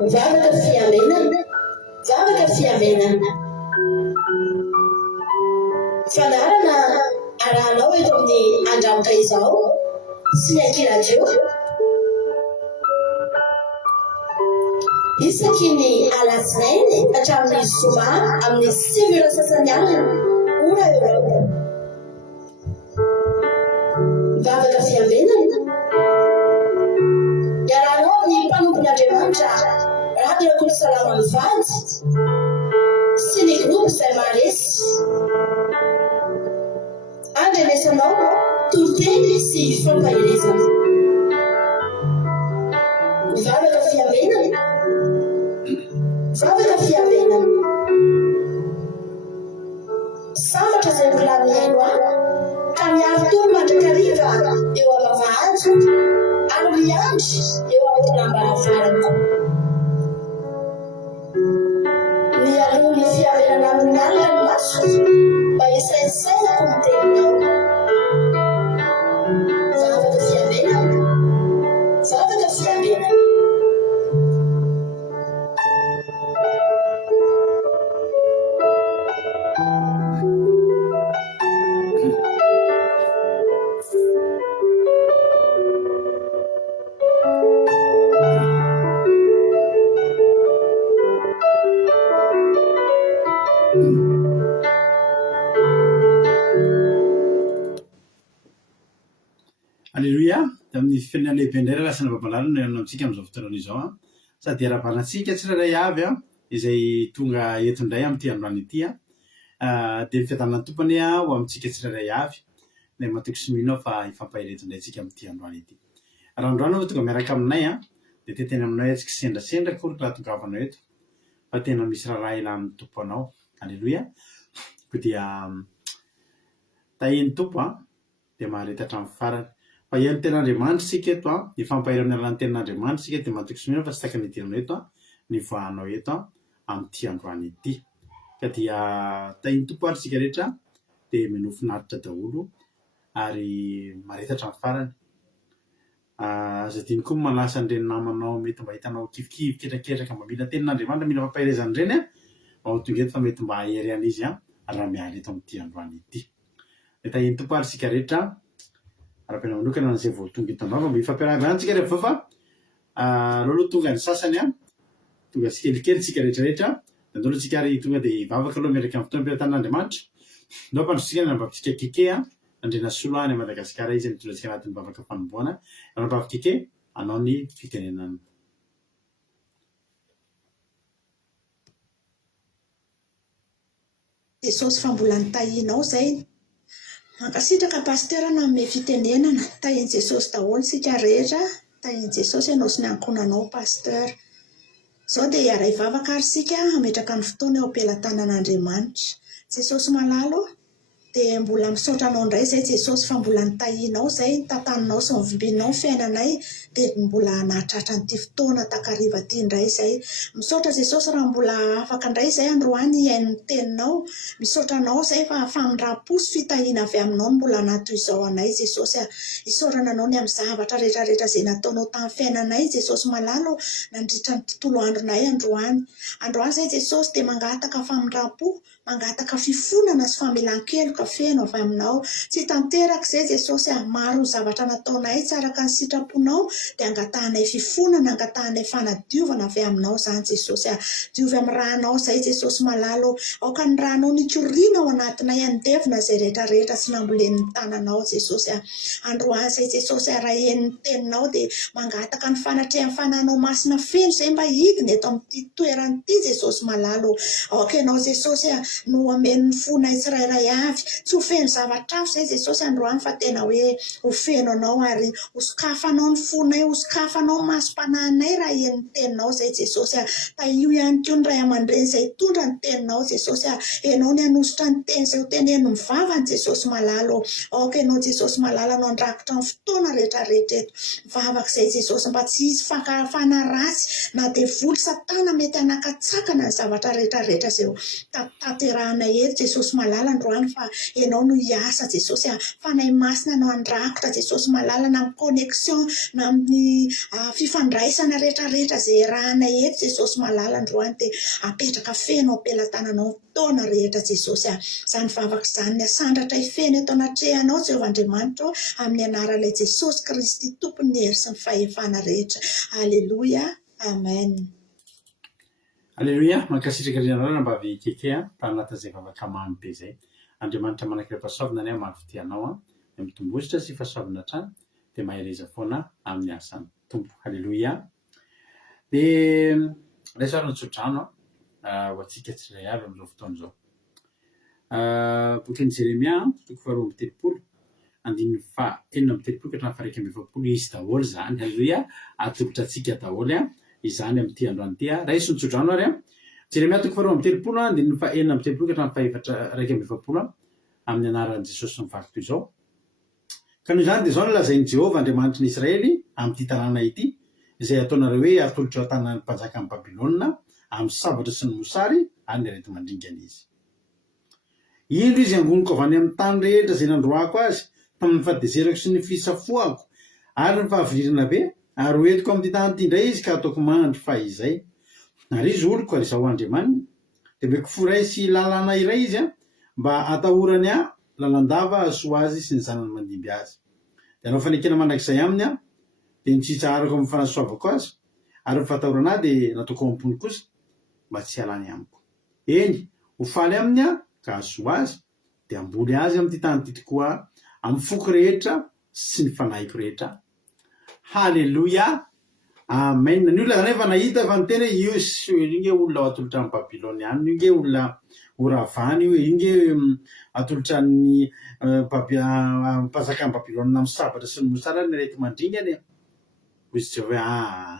Mivavaka fiamenana, vavaka fiamenana. Fanarana arahanao eto amin'ny andramotra izao sy ny ankiradio. Isaky ny alatsinainy hatramin'ny zoma amin'ny 7 sasany alina ora eo. Mivavaka fiamenana. Iarahanao amin'ny mpanompon'Andriamanitra Radio Salama Mivady sy ny groupe izay malesy. Andrenesanao toroteny sy fampahelezana. Mivavaka fiamenana. Mivavaka fiamenana. Sambatra izay volanino ka miaro tolo mandrakariva eo am-bavahady ary miandry eo amin'ny lambanavaranako. Mialoha ny fiamenana amin'ny alina ny maso mba hisaisainako ny teninao. Mivavaka fiamenana. Mivavaka fiamenana. Alléluia. Amin'ny fiainana lehibe indray rasana babalalana eo amintsika amin'izao fotoana izao sady ara-banantsika tsirairay avy izay tonga eto indray amin'ity androany ity dia fiadanana tompony ho amintsika tsirairay avy ilay matoky sy mino fa hifampahireto indray tsika amin'ity androany ity. Raha androany tonga miaraka aminay dia teteny aminay antsika sendrasendra kory raha tongavanao eto fa tena misy raha ilan'ny tompo anao. Alléluia. Koa dia tahiny tompo dia mahareta hatramin'ny farany. Fa ian'ny ten'Andriamanitra sika eto ifampahiro amin'ny alalan'ny ten'Andriamanitra sika dia matoky sy mino fa tsy saika nidiranao eto ny voanao eto amin'ity androany ity. Ka dia tahiny tompo ary sika rehetra dia mino finaritra daholo ary mareta hatramin'ny farany. Aza diny koa manasa an'ireny namanao mety mba hitanao kivikivy ketraketraka mba mila tenin'Andriamanitra mila fampahirezana ireny mba ho tonga eto fa mety mba ahery an'izy raha miala eto amin'ity androany ity. Dia tahiny tompo ary sika rehetra ara-pena manokana n'izay voatonga eto androany mba hifampiarahana antsika rehefa fa aloha tonga ny sasany tonga tsikelikely tsika rehetrarehetra andolo tsika ary tonga dia hivavaka aloha miaraka amin'ny fotoam-piatan'Andriamanitra. Ndao mpandrotsika ny ambavitsika keke Andrena Solo any Madagasikara izy mitondrantsika anatin'ny bavaka fanomboana. Raha bavaka keke anao ny fitenenana. Jesosy fa mbola nitahinao zay. Mankasitraka pasteur nanome fitenenana. Tahiny Jesosy daholo sika rehetra. Tahiny Jesosy ianao sy ny ankonanao pasteur. Zao dia hiara hivavaka ary sika hametraka ny fotoana eo am-pelatanan'Andriamanitra. Jesosy malalo dia mbola misaotra anao indray zay Jesosy fa mbola nitahinao zay, nitatananao sy nivimbinao fiainanay dia mbola nahatratra an'ity fotoana takariva ity indray zay. Misaotra Jesosy raha mbola afaka indray zay androany hiain'ny teninao. Misaotra anao zay fa famindram-posy fitahiana avy aminao mbola natoy izao anay Jesosy. Isaorana anao ny amin'ny zavatra rehetrarehetra izay nataonao tamin'ny fiainanay Jesosy malalo nandritra ny tontolo andronay androany. Androany zay Jesosy dia mangataka famindram-po, mangataka fifonana sy famelan-keloka feno avy aminao. Tsy tanteraka izay Jesosy maro zavatra nataonay tsaraka ny sitraponao dia angatahanay fifonana, angatahanay fanadiovana avy aminao zany Jesosy. Diovy amin'ny rahanao izay Jesosy malalo, aoka ny rahanao nikoriana ao anatinay andevina izay rehetrarehetra sy nambolen'ny tananao Jesosy. Androany izay Jesosy arahen'ny teninao dia mangataka ny fanatrehan'ny fananao masina feno izay mba hidina eto amin'ity toerana ity Jesosy malalo. Aoka ianao Jesosy no amen'ny fonay tsirairay avy. Tsy ho feno zavatra hafa izay Jesosy androany fa tena hoe ho feno anao ary hosokafanao ny fonay, hosokafanao masom-panahinay raha hen'ny teninao izay Jesosy. Tahio ihany koa ny ray aman-dreny izay tondra ny teninao Jesosy. Ianao ny hanositra ny teny izay ho tenen'ny mivavany Jesosy malalo. Aoka ianao Jesosy malala no andrakotra ny fotoana rehetrarehetra eto. Vavaka izay Jesosy mba tsy hisy fakafana ratsy na dia voly satana mety hanakatsakana ny zavatra rehetrarehetra izay ho tanterahanay eto Jesosy malala androany fa ianao no hiasa Jesosy fanahy masina no andrakotra Jesosy malalana amin'ny connexion na amin'ny fifandraisana rehetrarehetra zay rahana eto Jesosy malala androany dia apetraka feno ampelantananao taona rehetra Jesosy izany vavaka izany ny asandratra ifeno eto anatrehanao Jehovah Andriamanitra amin'ny anaran'ilay Jesosy Kristy tompony ny hery sy ny fahefana rehetra. Alleluia, amen. Alleluia, mankasitraka rianarana mba avy kekea mpanatin'izay vavaka mamy be zay. Andriamanitra manakira pasoavina ny mahafitianao dia mitombositra sy fahasoavina hatrany dia mahereza foana amin'ny asany tompo. Alleluia. Dia resarana tsodrano ho antsika tsirairay avy amin'izao fotoana izao. Bokin'i Jeremia toko faharoa amby telopolo andininy enina amby telopolo ka hatramin'ny faha 120 izy daholo zany. Alleluia, atolotra antsika daholo izany amin'ity androany ity. Raiso ny tsodrano ary Jeremia toko faharoa amby telopolo andininy enina amby telopolo ka hatramin'ny faha 120 amin'ny anaran'i Jesosy mivaky toy izao. Ka noho izany dia izao no lazain'i Jehovah Andriamanitra ny Israely amin'ity tanàna ity izay ataonareo hoe atolotra ao tanàn'ny mpanjaka amin'ny Babilôna amin'ny sabatra sy ny mosary ary ny arety mandringana izy. Indro izy angoniko avy any amin'ny tany rehetra izay nandroako azy tamin'ny fahadezerako sy ny fisafoako ary ny fahavirirana be ary hoentiko amin'ity tany ity indray izy ka ataoko mandry fa izay. Ary izy oloko ary izao Andriamanina dia meko foray sy lalàna iray izy mba atahorany lalandava soa azy sy ny zanany mandimby azy. Dia anao fanekena mandrakizay aminy dia nitsitsarako amin'ny fanasoavako azy ary fatahorana dia nataoko ambony kosa mba tsy halany amiko. Eny ho faly aminy ka soa azy dia amboly azy amin'ity tany ity tokoa amin'ny foko rehetra sy ny fanahiko rehetra. Halleluia, amen. Ny olona zany efa nahita efa niteny io inge olona atolotra amin'ny Babilôna ihany, inge olona horavany io, inge atolotra ny mpanjaka amin'ny Babilôna amin'ny sabatra sy ny mosara ny arety mandringany. Izy tsy hoe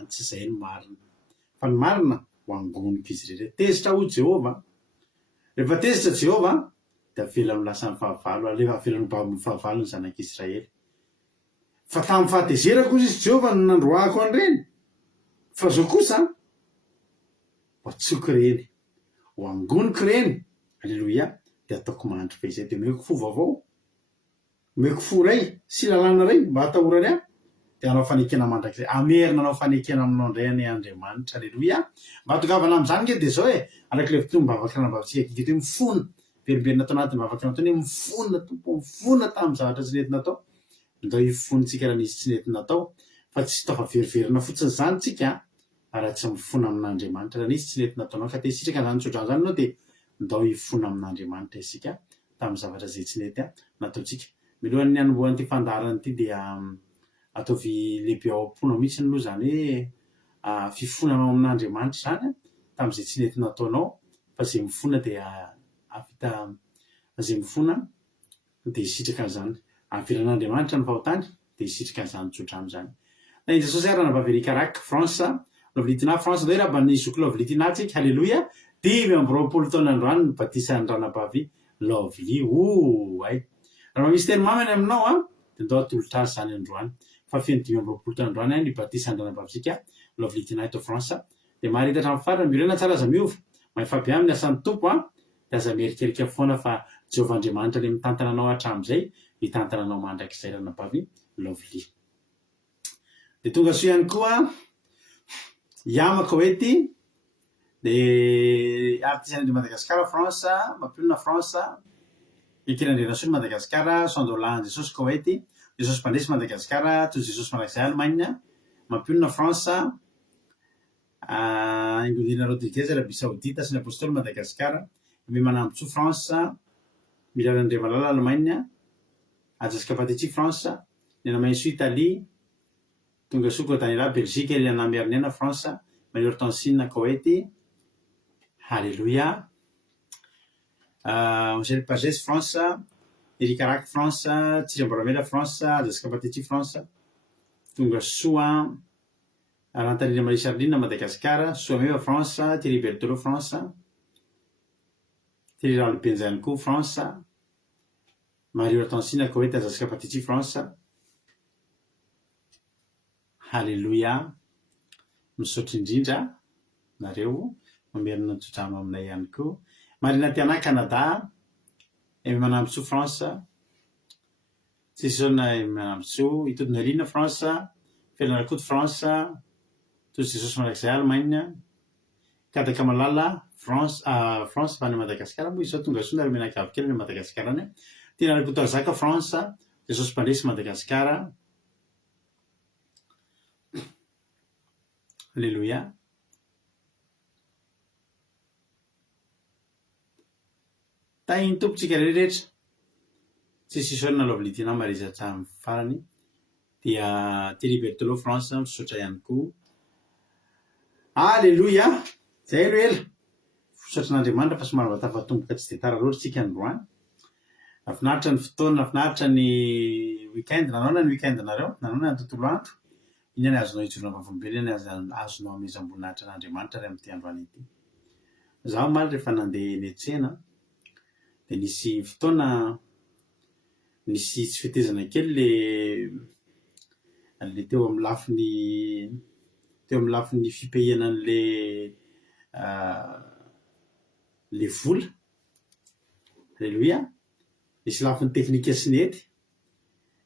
tsy izay ny marina fa ny marina ho angoniko izy rehetra. Tezitra ho Jehovah. Rehefa tezitra Jehovah dia avela milasa ny fahavalo, alefa avela ny fahavalo ny zanak'Israely. Fa tamin'ny fahatezerako izy Jehovah no nandroako an'ireny. Fa zao kosa ho atsoko ireny, ho angoniko ireny. Alleluia, dia ataoko mandry fa izay dia meko fo vaovao, meko fo ray sy lalàna ray mba atahorany dia anao fanekena mandrakizay. Amerina anao fanekena aminao indray any Andriamanitra. Alleluia, mba hatongavana amin'izany nge dia zao arak'ilay fotoam-bavaka nambavantsika kiketo hoe mifona veriberina tao anatin'ny vavaka natao hoe mifona tompo, mifona tamin'ny zavatra tsy nentina tao. Ndao hifonitsika raha nisy tsy nentina tao fa tsy tafaveriverina fotsiny izany tsika raha tsy mifona amin'Andriamanitra. Raha nisy tsy nentina taonao ka te hisitraka izany tsodrano izany ianao dia ndao hifona amin'Andriamanitra isika tamin'ny zavatra izay tsy nety nataontsika. Milohan'ny hanombohan'ity fandaharana ity dia ataovy lehibe ao am-ponao mihitsy aloha zany hoe fifonanao amin'Andriamanitra zany tamin'izay tsy nety nataonao fa izay mifona dia avita, izay mifona dia hisitraka an'izany. Avelan'Andriamanitra ny fahotany dia hisitraka an'izany tsodrano zany. Na i Jesosy ary nabavy Karaka France lovilitina France dia raha ny zoky lovilitina tsika. Halleluia, 20 taona androany ny batisan'ny ranabavy lovely. Ay, raha misy teny mamy any aminao dia ndao atolotra azy zany androany. Fa feno 20 taona androany ny batisan'ny ranabavitsika lovilitina eto France. Dia marita hatramin'ny farany mirena tsara aza miova mahafabia amin'ny asan'ny tompo dia aza mierikerika foana fa Jehovah Andriamanitra ilay mitantana anao hatramin'izay hitantana anao mandrakizay ranabavy lovely. Dia tonga soa ihany koa iamako hoety dia artiste de Madagascar France, mampionona France, ikirandrena soa Madagascar, Sandolan Jesosy Koety, Jesosy Mpandresy Madagascar, toy Jesosy Mandrakizay Allemagne, mampionona France, Ingodina Rodriguez Arabie Saoudite sy ny apôstôly Madagascar, me manambotso France, Milana Andre Malala Allemagne, Ajaska Patety France, Nena Mainso Italie, tonga soa Cotanila Belgique, Eliana Mernena France, Marie Hortensine Koety. Halleluia. Angèle Pagès France, Eric Carac France, Thierry Mboramela France, Ajaska Patety France, tonga soa Rantanila Marie Charline Madagascar, Soameva France, Thierry Berthelot France, Thierry Raoul Benjanko France, Marie Hortensine Koety, Ajaska Patety France. Halleluia. Misaotra indrindra nareo mamerina tsodrano aminay ihany koa. Marina Tiana Canada, manambotsoa France tsisy zona manambotsoa itodina rina France fialan'akoto France toy Jesosy mandrakizay Allemagne kadaka malala France fa ny Madagasikara moa izao tonga soa na menakavy kely ny Madagasikara any tena rakoto azaka France Jesosy mpandresy Madagasikara Alléluia. Tainy tompontsika rehetra tsisy isona lovalitiana marizatra amin'ny farany dia Thierry Berthelot France misaotra ihany koa. Alléluia. Zay ro ela fosatran'Andriamanitra fa somary mba tafatomboka tsy de tara loatra tsika androany. Nafinaritra ny fotoana, nafinaritra ny weekend, nanao ny weekend nareo, nanao ny tontolo andro. Iny any azonao hijorona vavolombelona, iny azonao amezam-boninahitra n'Andriamanitra ray amin'ity androany ity. Zaho maly rehefa nandeha niantsena dia nisy fotoana nisy tsy fitezana kely le teo amin'ny lafiny fipehana le vola. Alléluia. Nisy lafiny teknika sy nety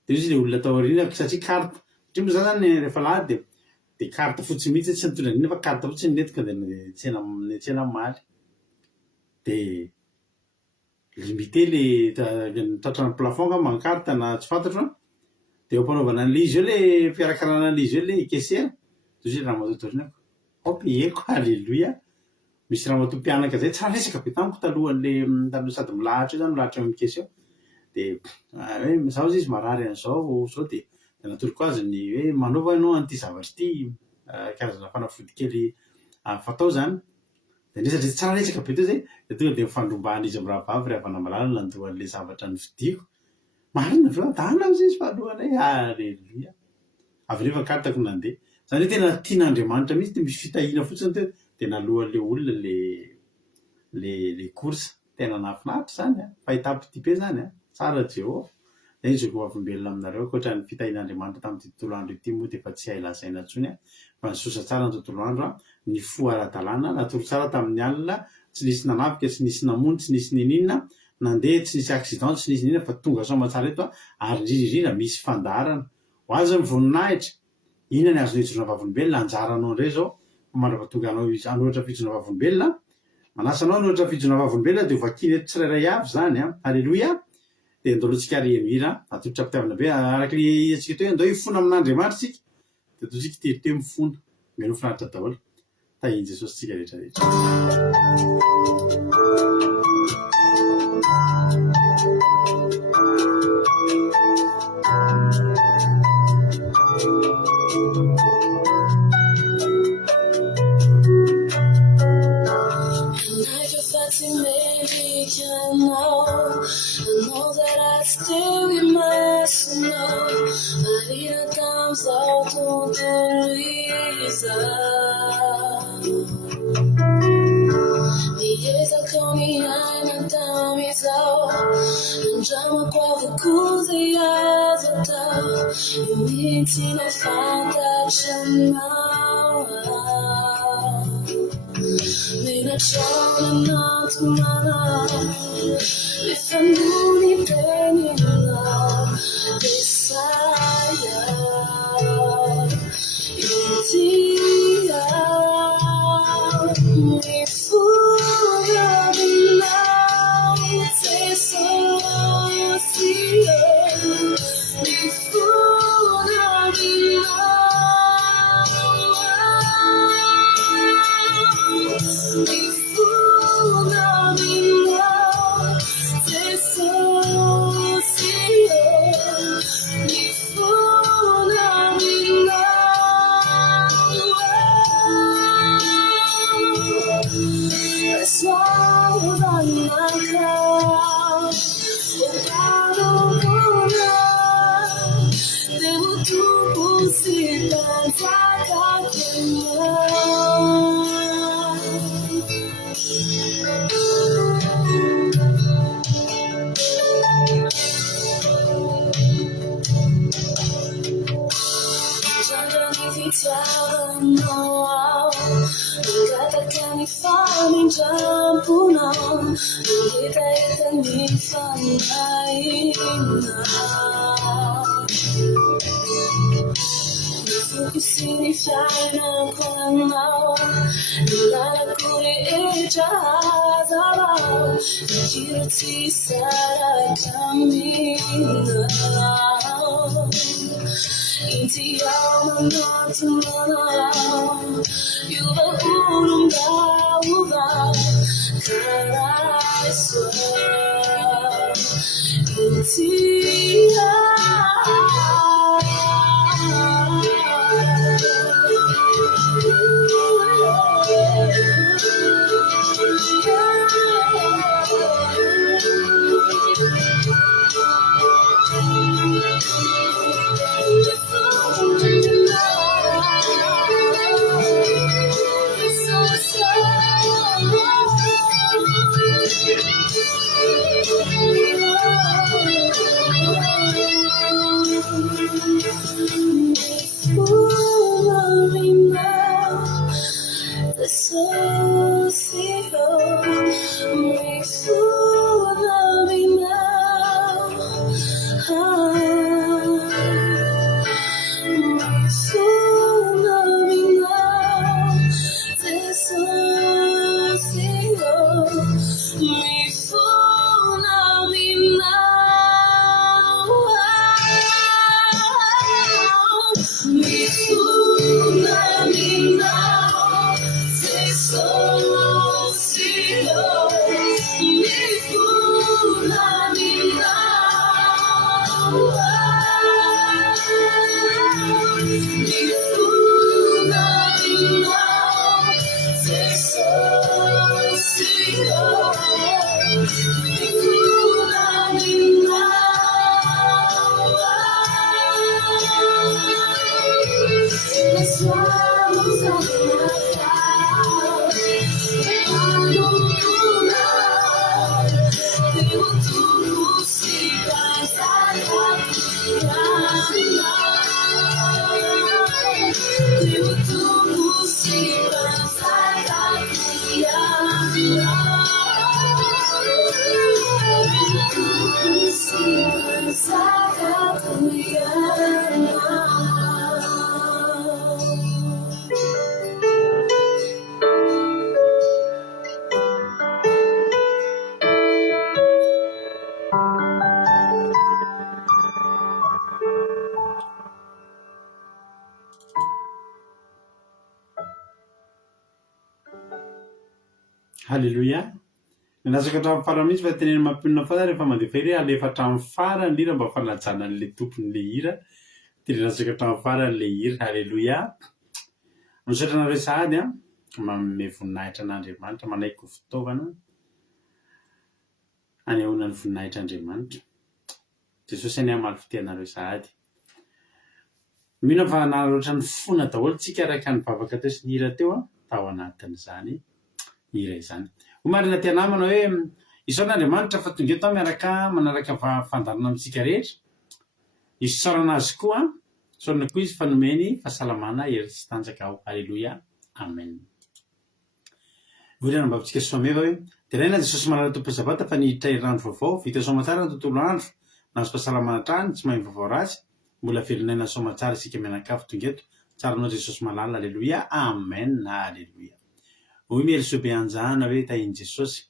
dia izy le olona tao aoriana satria carte satria moa zany rehefa lahady dia carte fotsiny mihitsy tsy nitondra an'ina fa carte fotsiny netika dia niantsena maly dia limité le tratran'ny plafond nga mancarte na tsy fantatro dia ampanaovana an'le izy eo le fiarakarana an'le izy eo le kesera dia izy raha matotorina payeko. Alléluia. Misy raha matompianaka zay tsara resaka be tamiko taloha sady milahatra io zany milahatra amin'ny kesy eo dia hoe zaho izy marary an'izao zao dia natoroko azy ny hoe manaova ianao an'ity zavatra ity karazana fanafody kely fatao zany dia nesatria tsara resaka be teo zay dia tonga dia mifandrombahana izy amin'ny rahavavy ry havana malala nandohan'le zavatra novidiko marina avy eo adana am'izay izy fahadohanay. Alléluia. Avy nefa katako nandeha zany hoe tena tian'Andriamanitra mihitsy dia misy fitahiana fotsiny teo dia nalohan'le olona le course tena nafinaritra zany fa étape be zany tsara Jehovah. Zay izoko vavolombelona aminareo ankoatran'ny fitahian'Andriamanitra tamin'ity tontolo andro ity moa dia efa tsy hay lazaina intsony fa nisosa tsara ny tontolo andro ny fo ara-dalàna natoro tsara tamin'ny alina tsy nisy nanafika tsy nisy namono tsy nisy ninina nandeha tsy nisy accident tsy nisy ninina fa tonga sao matsara eto ary indrindrindrindra misy fandarana ho azy ny voninahitra inona ny azonao hijorona vavolombelona anjaranao indray zao mandrapatonga anao anoatra fijorona vavolombelona manasanao anoatra fijorona vavolombelona dia vakiny eto tsirairay avy zany. Alléluia. dia andoloantsika rihira atolotra mpitiavana be araka atsika teo andao hifona amin'Andriamanitra tsika dia totsika teriteo mifona meno finaritra daholo tahiny Jesosy tsika rehetrarehetra. Still we must know, Maria comes out to Teresa. The years are coming, I'm a time is out, and I'm a quite cool the eyes of town. You need to find that now. May not show enough to my love. If I'm only pain in love, desire, india, me full of love, say so, see me full of love, me full of love. Takany famindrampona Itaitany fanaina Focusini fiainako anao Nilalako rehetra hazavao Fikiro tsy saraka aminao Inty ao manotonao Yuva urumbauvao Karaiswa Inty Halleluia. Nasaka hatramin'ny farany mihitsy fa teneny mampionona fa rehefa mandeha fery alefa hatramin'ny farany lira mba fanajana an'le tompony le hira. Tena nasaka hatramin'ny farany le hira. Halleluia. Misaotra anareo sahady manome voninahitra an'Andriamanitra, manaiky fitaovana anehoana ny voninahitr'Andriamanitra. Jesosy any amaly fiteanareo sahady. Mino fa naroatra ny fona daholo tsika araka ny vavaka teo sy ny hira teo tao anatin'izany hira izany. Omarina ty namana hoe isaon'Andriamanitra fa tonga eto miaraka manaraka fandarana amintsika rehetra. Isaorana azy koa, isaorana koa izy fanomeny fahasalamana hery sy tanjaka ao. Halleluia. Amen. Voarana mbavitsika soameva hoe tenaina Jesosy malala tompo-sabata fa nihitra herinandro vaovao vita soamatsara ny tontolo andro nazo fahasalamana trany tsy mahay vaovao ratsy mbola velonaina soamatsara isika mianakavy tonga eto tsaranao Jesosy malala. Halleluia. Amen. Halleluia. Hoy mieli sobe anjahana hoe tahiny Jesosy.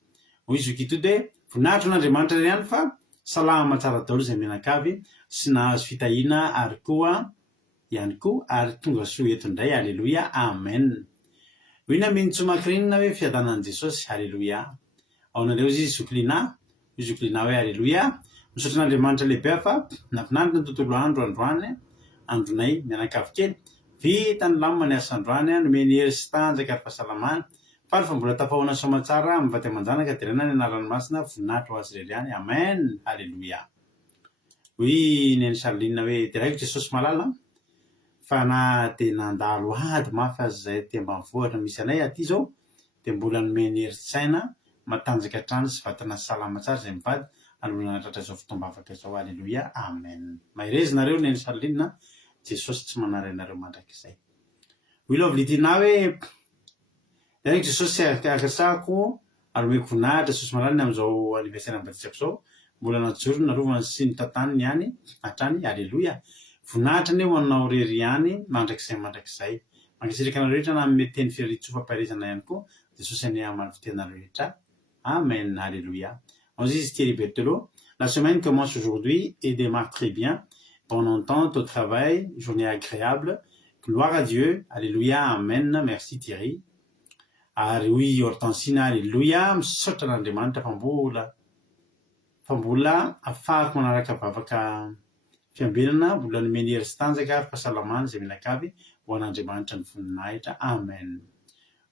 Hoy izy kitody hoe voninahitro n'Andriamanitra ihany fa salama tsara daholo izay mianakavy sy nahazo fitahiana ary koa ihany koa ary tonga soa eto indray. Halleluia. Amen. Hoy na mino tsomakirinina hoe fiadanan'i Jesosy. Halleluia. Ao nareo izy zoklina hoe halleluia. Misaotra n'Andriamanitra lehibe fa nafinandrina ny tontolo andro androany andronay mianakavy kely vita ny lamina ny asa androany nomeny hery sy tanjaka ary fahasalamana fa rehefa mbola tafahoana soamatsara amin'ny vady aman-janaka direna ny anaran'ny masina voninahitra ho azy irery. Amen. Halleluia. Hoy neny Sarolinina hoe dia raiko Jesosy malala fa na dia nandalo ady mafy azy zay ty ambanivohitra misy anay aty zao dia mbola nomeny hery saina matanjaka hatrany sy vatana salama tsara izay mivady anoloana tratra izao fotoam-bavaka izao. Halleluia. Amen. Mahirezy nareo neny Sarolinina, Jesosy tsy manara ianareo mandrakizay. Hoy Lovilitina hoe Dia Jesosy akasako ary omeko voninahitra Jesosy malalina amin'izao anniversaire ambatsisako zao. Mbola najoro narovana sy ny tantaniny ihany hatrany. Alleluia. Voninahitra anie ho anao rery ihany mandrakizay. Mankasitraka anareo rehetra na amin'ny teny fiaritsofa-paharizana ihany koa. Jesosy anie amin'ny fitenareo rehetra. Amen. Alléluia. On dit Thierry Berthelot, la semaine commence aujourd'hui et démarre très bien. Bonne entente au travail, journée agréable. Gloire à Dieu. Alléluia. Amen. Merci Thierry. Ary hoy Hortensina, alléluia, misaotra n'Andriamanitra fa mbola afahako manaraka vavaka fiambenana, mbola nomeny hery sy tanjaka fahasalamana izay menakavy ho an'Andriamanitra ny voninahitra. Amen.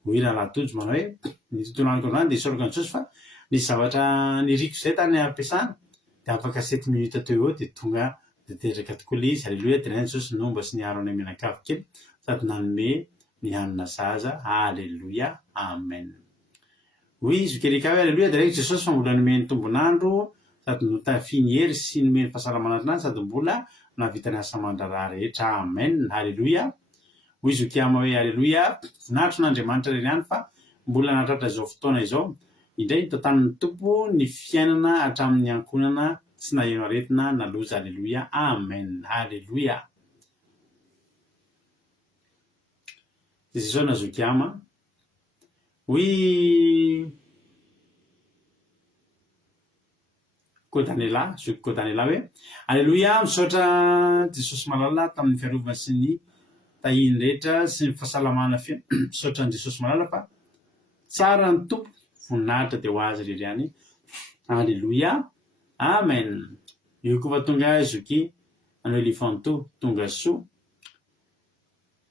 Hoy Rahalatojo manao hoe ny tontolo aniko androany dia isaorako ny Jesosy fa nisy zavatra niriko izay tany ampiasana dia afaka 7 minutes teo eo dia tonga dia teraka tokoa ilay izy. Alléluia. Tenay Jesosy nomba sy niaro any menakavy kely sady nanome ny hanina zaza. Alléluia. Amen. Oui, izy kereka hoe alléluia dia reky Jesosy fa mbola nomeny tombonandro sady notafiny hery sy nomeny fahasalamana azy sady mbola nahavita ny asa aman-draharaha rehetra. Amen. Alléluia. Hoy izy kiama hoe alléluia, voninahitro n'Andriamanitra rery ihany fa mbola nahatratra izao fotoana izao indray tantanin'ny tompo ny fiainana hatramin'ny ankonana tsy naheno aretina na loza. Alléluia. Amen. Alléluia. Zay zao nazoky ama. Oui. Kodanela, zoky Kodanela hoe alléluia, misaotra Jesosy malala tamin'ny fiarovana sy ny tahiny rehetra sy ny fahasalamana misaotra ny Jesosy malala fa tsara ny tompo, voninahitra dia ho azy rery ihany. Alléluia. Amen. Io koa fa tonga zoky anao Elifanto tonga soa.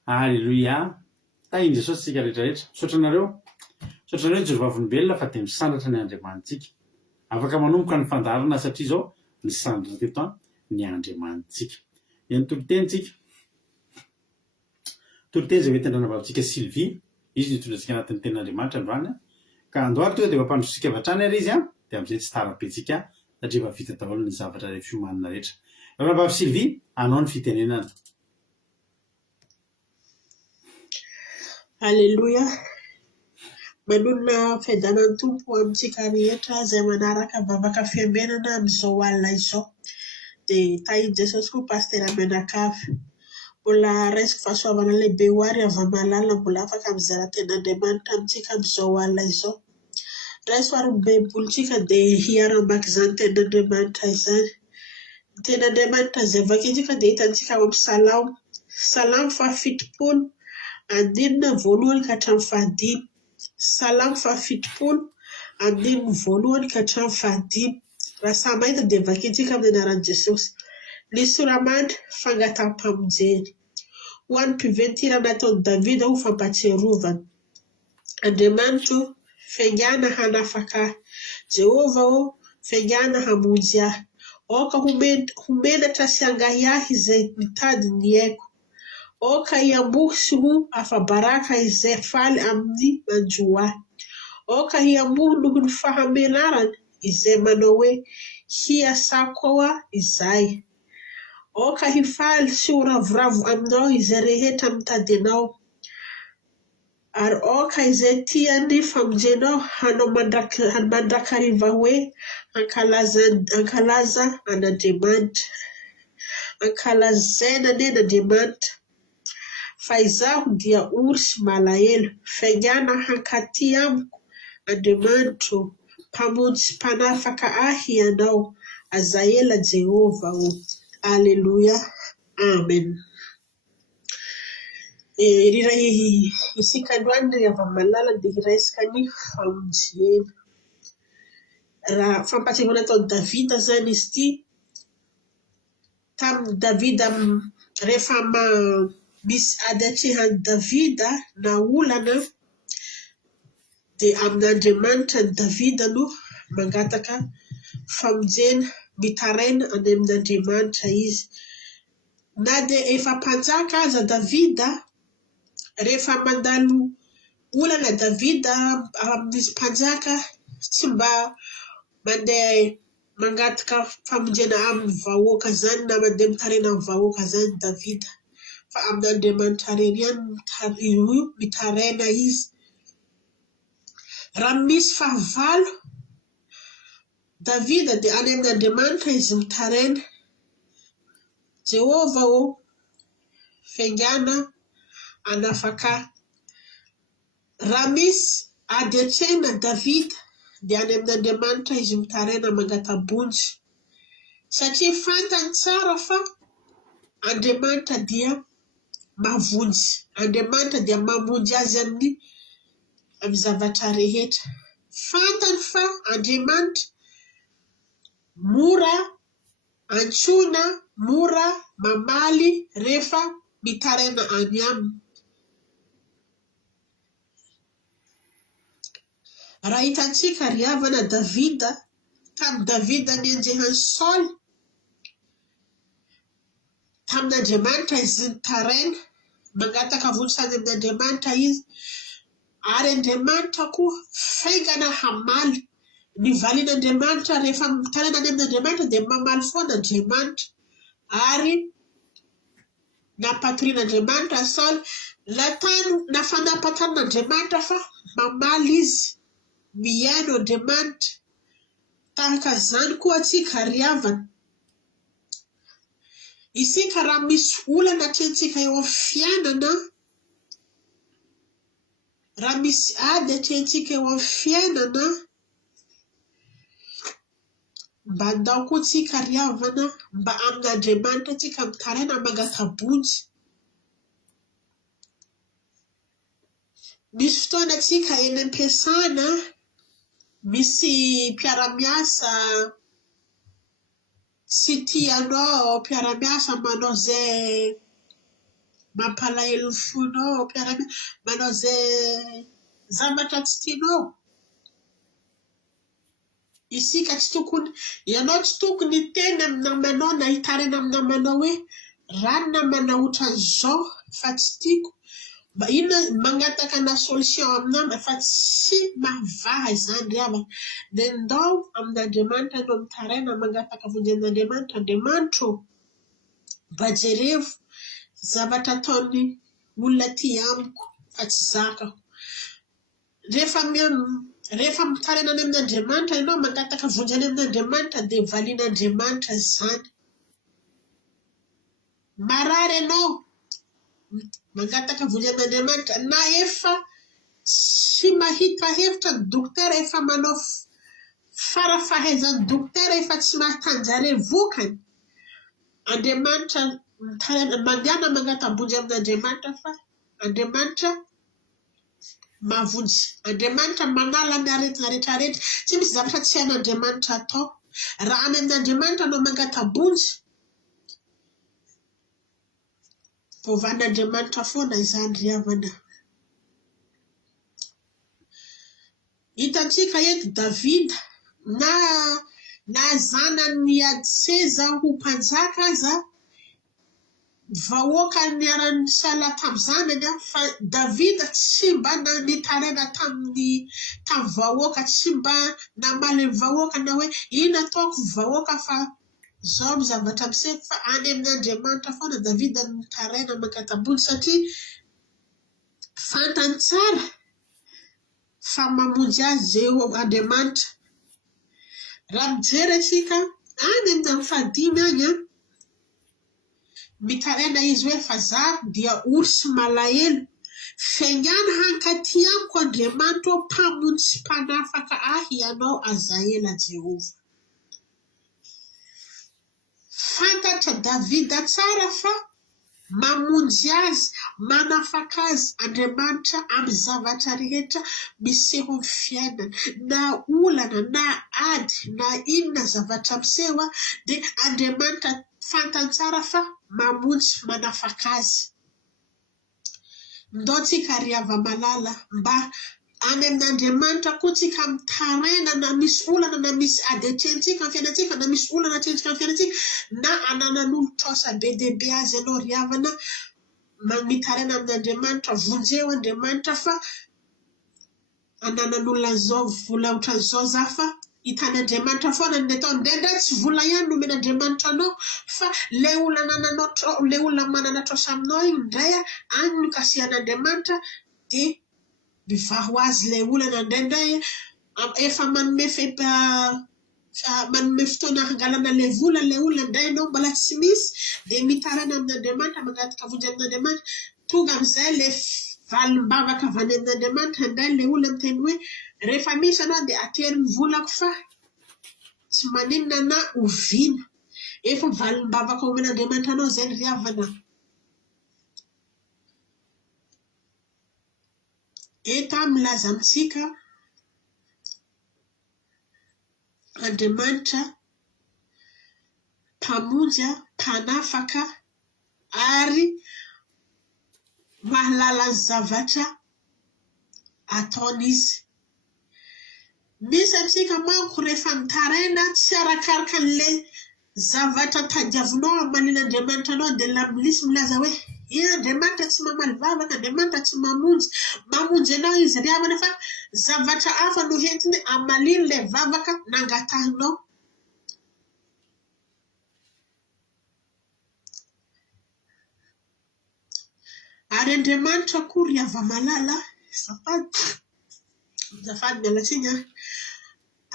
Alléluia. Tahiny Jesosy tsika rehetrarehetra. Misaotra anareo Jehovah-volombelona fa dia misandratra ny Andriamanitsika. Afaka manomboka ny fandarana satria izao ny sandratra teto ny Andriamanitsika. Ny tolontenitsika. Tolonteny izay hoentindrana vavintsika Sylvie, izy nitondrantsika anatin'ny tenin'Andriamanitra androany. Ka androany to dia mampandrotsika avy hatrany ary izy dia amin'izay tsy tara-pentsika satria efa vita daholo ny zavatra rehetra fiomanana rehetra. Raha vavy Sylvie, anao ny fitenenana. Alléluia. Manonona fiadanan'ny tompo amintsika rehetra izay manaraka vavaka fiambenana amin'izao alina izao. Dia tahiny Jesosy koa pastera menakavy. Mbola raisiko fahasoavana lehibe ho ary avy malala mbola afaka mizara tenin'Andriamanitra amintsika amin'izao alina izao. Raiso ary mibebolitsika dia hiara-maka izany tenin'Andriamanitra izany. Ny tenin'Andriamanitra izay vakintsika dia hitantsika ao amin'ny Salamo. Salamo 70, 1 ka hatramin'ny 5. Salamo 70, 1 ka hatramin'ny 5. Raha samy mahita dia vakintsika amin'ny anaran'i Jesosy. Ny soramandry fangataham-pamonjeny. Ho an'ny mpiventy raha nataon'i Davida ho fampatsiarovana. Andriamanitro, faingana hanafaka. Jehova o, faingana hamonjy ahy. Oka homenatra sy angahy ahy izay mitady ny haiko. Oka hiamboho sy ho afabaraka izay faly amin'ny manjo ahy. Oka hiamboho noho ny fahamelarana izay manao hoe hiasako ao izahay. Oka hifaly sy ho ravoravo aminao izay rehetra mitady anao. Ary oka izay tiany famonjenao hanao mandrakariva hoe ankalaza an'Andriamanitra. Ankalazaina ane n'Andriamanitra. Fa izaho dia ory sy malahelo, faingana hankaty amiko, Andriamanitro, mpamonjy sy mpanafaka ahy ianao, aza ela Jehova o. Alléluia. Amen. Rira isika androany ry avy malala dia hiresaka ny famonjena. Raha fampatsiarona ataon'i Davida zany izy ity. Tamin'ny Davida rehefa misy ady atrehan'i Davida na olana dia amin'Andriamanitra ny Davida no mangataka famonjena mitaraina any amin'Andriamanitra izy. Na dia efa mpanjaka aza Davida, rehefa mandalo olana Davida amin'izy mpanjaka tsy mba mandeha mangataka famonjena amin'ny vahoaka zany na mandeha mitaraina amin'ny vahoaka zany Davida. Fa amin'Andriamanitra rery ihany mitaraina izy. Raha misy fahavalo, Davida dia any amin'Andriamanitra izy mitaraina. Jehova o, faingana anafaka. Raha misy ady hatrena Davida dia any amin'Andriamanitra izy mitaraina mangatabonjy. Satria fantany tsara fa Andriamanitra dia mavonjy. Andriamanitra dia mamonjy azy amin'ny zavatra rehetra. Fantany fa Andriamanitra mora antsoina, mora mamaly rehefa mitaraina any aminy. Raha hitantsika ry havana Davida, tamin'ny Davida nianjehany Saoly, tamin'Andriamanitra izy nitaraina, mangataka vonsany amin'Andriamanitra izy, ary Andriamanitra koa faingana hamaly. Ny valin'Andriamanitra rehefa mitaraina any amin'Andriamanitra dia mamaly foana Andriamanitra. Ary nampatorian'Andriamanitra Saoly, nafanapatanin'Andriamanitra fa mamaly izy, mihaino Andriamanitra. Tahaka zany koa atsika ry havana. Isika raha misy olana tiantsika eo amin'ny fiainana, raha misy ady tiantsika eo amin'ny fiainana, mba andao koa tsika ry havana, mba amin'Andriamanitra tsika mitaraina mangatabonjy. Misy fotoana tsika eny am-piasana, misy mpiara-miasa tsy tianao, mpiara-miasa manao zay mampalahelo fonao, manao zay zavatra tsy tianao. Isika tsy tokony, ianao tsy tokony teny amin'ny namanao na hitaraina amin'ny namanao hoe raha ny namanao ohatran'izao fa tsy tiako. Mba inona magnataka na solution amin'nama fa tsy mavaha izany ry havana. Dia ndao amin'Andriamanitra no mitaraina mangataka vonjy amin'Andriamanitra. Andriamanitra ô, mba jerevo zavatra ataony olona ty amiko fa tsy zakako. Rehefa mitaraina any amin'Andriamanitra ianao, mangataka vonjy any amin'Andriamanitra dia valian'Andriamanitra zany. Marary ianao mangataka vonjy amin'Andriamanitra, na efa tsy mahita hevitra ny dokotera, efa manao farafahaizan'ny dokotera, efa tsy mahatanjare vokany, Andriamanitra mandiana mangatabonjy amin'Andriamanitra fa Andriamanitra mavonjy. Andriamanitra manala ny aretina rehetrarehetra. Tsy misy zavatra tsy hain'Andriamanitra atao. Raha any amin'Andriamanitra no mangatabonjy, vovan'Andriamanitra foana izany ry havana. Hitantsika eto Davida, na zanany ady seza ho mpanjaka aza, vahoaka niarany sala tamin'ny zanany, fa Davida tsy mba nitaraina tamin'ny vahoaka, tsy mba namaly ny vahoaka na hoe ina ataoko vahoaka fa zao ny zavatra miseko, fa any amin'Andriamanitra foana Davida nitaraina mangatabonjy, satria fantany tsara fa mamonjy azy Jehova Andriamanitra. Raha mijery atsika any amin'ny fahadimy any, mitaraina izy hoe fa za dia orsy malahelo, faingana hankaty amiko Andriamanitra ô, mpamonjy sy mpanafaka ahy ianao azaela Jehova. Fantatra Davida tsara fa mamonjy azy, manafaka azy Andriamanitra amin'ny zavatra rehetra miseho amin'ny fiainana, na olana, na ady, na inona zavatra miseho, dia Andriamanitra fantany tsara fa mamonjy, manafaka azy. Ndao tsika ry hava-malala, mba any amin'Andriamanitra koa tsika mitaraina, na misy olana na misy ady atrentsika amin'ny fiainantsika, na misy olana atrentsika amin'ny fiainantsika, na ananan'olo-trosa be dia be azy ianao ry havana, mitaraina amin'Andriamanitra, vonjeo Andriamanitra fa ananan'olona zao vola ohatran'izao za, fa hitany Andriamanitra foana ny atao. Ndraindray tsy vola ihany no men'Andriamanitra anao, fa le olona manana trosa aminao iny ndray any no kasihan'Andriamanitra, dia mivaho azy le olana indraindray efa manome manome fotoana hangalana le vola le olona indray ianao mbola tsy misy dia mitarana amin'Andriamanitra mangataka vonjy amin'Andriamanitra tonga amin'izay le valim-bavaka avy any amin'Andriamanitra indray le olona miteny hoe rehefa misy anao dia ateriny volako fa tsy maninona na oviana efa valim-bavaka ao amin'Andriamanitra anao izay ny riavana. Eto milaza amintsika Andriamanitra mpamonjy mpanafaka ary mahalala ny zavatra ataony izy. Misy antsika manko rehefa mitaraina tsy arakaraka an'le zavatra tadiavinao amanin'Andriamanitra anao dia lamilisy milaza hoe Andriamanitra tsy mamaly vavaka, Andriamanitra tsy mamonjy anao izy riavana fa zavatra hafa no entiny amaliny le vavaka nangatahinao. Ary Andriamanitra koa ry hava-malala zafady mialatsiny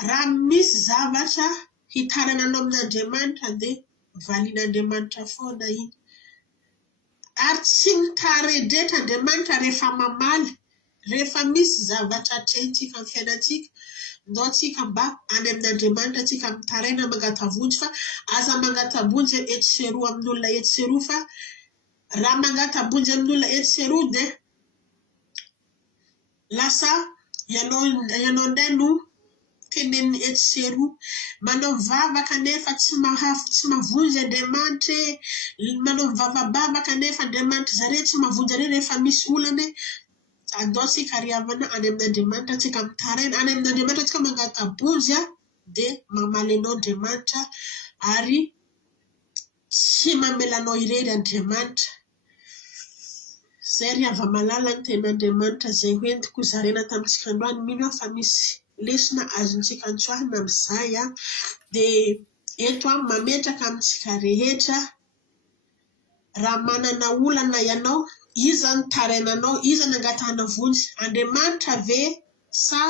raha misy zavatra hitarana anao amin'Andriamanitra dia valian'Andriamanitra foana iny. Ary tsy mitaredretra Andriamanitra rehefa mamaly, rehefa misy zavatra atrehintsika amin'ny fiainantsika ndao tsika mba any amin'Andriamanitra tsika mitaraina mangatavonjy fa aza mangatavonjy eto sy eroa amin'olona eto sy eroa fa raha mangatavonjy amin'olona eto sy eroa dia lasa ianao indray no teneniny eto sy eroa manao vavaka nefa tsy mavonjy Andriamanitra, manao vavabavaka nefa Andriamanitra zare tsy mavonjy are rehefa misy olana andao tsika riavana any amin'Andriamanitra tsika mitaraina any amin'Andriamanitra tsika mangatavonjy dia mamaly anao Andriamanitra ary tsy mamelanao irery Andriamanitra. Zay ry hava-malala ny ten'Andriamanitra zay hoentiko zarena tamintsika androany mino fa misy lesona azontsika antsoahina amin'izay dia eto mametraka amintsika rehetra raha manana olana ianao iza ny tarainanao, iza ny angatahana vonjy, Andriamanitra ve sa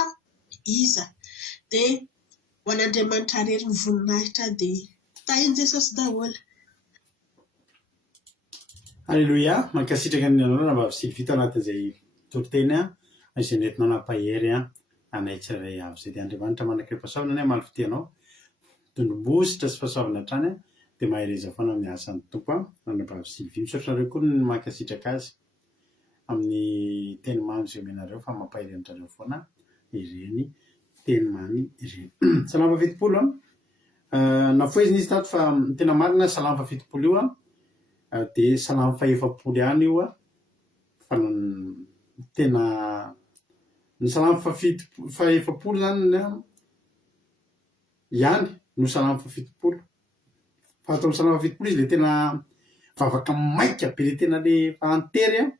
iza? Dia ho an'Andriamanitra rery ny voninahitra dia tahiny Jesosy daholo. Alleluia, mankasitraka ny anao mba visily vita anatin'izay toriteny izay nentinao nampahery anaitsaray avy izay dia Andriamanitra manakireo pasaovana any amaly fitenao tondrom-bositra sy fahasoavana hatrany dia mahereza foana amin'ny asan'ny tompo mba visily vy misaotrareo koa ny mankasitraka azy amin'ny teny mamy izay omenareo fa mampahery anareo foana ireny teny mamy ireny. Salama fitopolo nafoezina izy tato fa tena marina salama fitopolo io dia salama faefapolo ihany io fa tena ny salama faefapolo zany ihany no salama fafitopolo fa atao ny salama fitopolo izy le tena vavaka maika be le tena le antery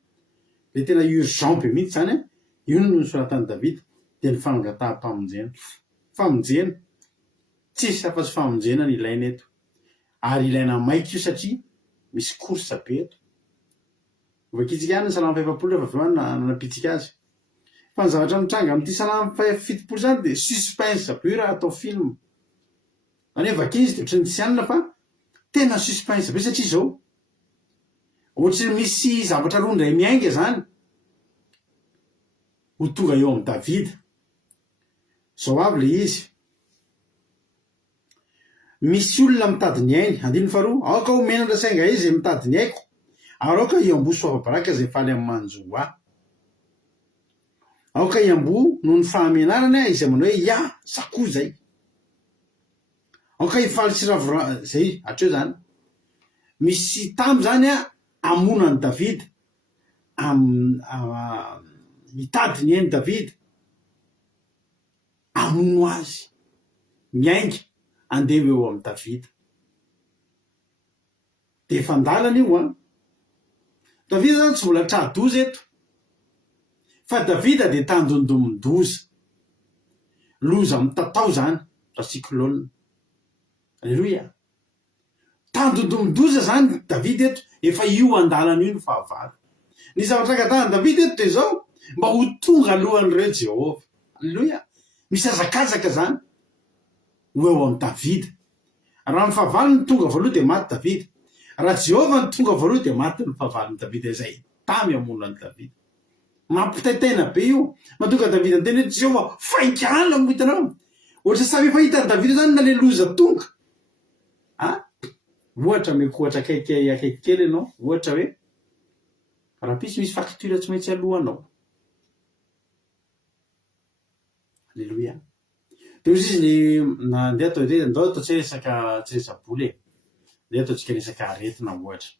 le tena urgent be mihitsy zany io no soratan'i Davida dia ny fangataham-pamonjena famonjena tsisy afa-tsy famonjena ny ilaina eto ary ilaina maika io satria misy korsa be eto vakitsika ihany ny salama faefapolo rehefa avy eo nanapitsika azy fa ny zavatra mitranga amin'ity salama fitopolo zany dia suspense be io raha atao film zany hoe vakizy dia ohatrany tsy anina fa tena suspense be satria izao ohatrany misy zavatra roa indray miainga zany ho tonga eo amin'ny Davida. Zao avy le izy misy olona mitady ny ainy andiny faharoa aoka ho menatra sainga izy mitady ny aiko ary aoka iambo soavabaraka izay faly amin'ny manjo aoka iambo noho ny fahamenarana izay manao hoe ia sakoa zay aoka hifaly sy ravora zay hatreo zany misy tambo zany amonany Davida hitady ny ainy Davida amono azy miainga andeha eo amin'ny Davida dia efa andalana io Davida zany tsy mbola tradoza eto fa Davida dia tandondomin-doza loza mitatao zany rasikilolona. Alleluia, tandondomin-doza zany Davida eto efa io andalana io ny fahavalo. Ny zavatra angatahany Davida eto dia zao mba ho tonga alohan'ireo Jehova. Alleloia. Misy azakazaka zany ho eo amin'ny Davida. Raha ny fahavalo ny tonga voaloha dia maty Davida. Raha Jehova ny tonga voaloha dia maty ny fahavalon'ny Davida izay tamy amonan'ny Davida. Mampitaitaina be io. Mahatonga Davida ny teny hoe Jehova faingana mo hitanao. Ohatra samy efa hitan'ny Davida zany naleloza tonga. Ohatra meko ohatra akaiky kely ianao. Ohatra hoe raha misy facture tsy maintsy alohanao. Alleluia. Dia izy nandeha atao hoe andao atao tsy resaboly ndeha ataontsika resaka aretina ohatra.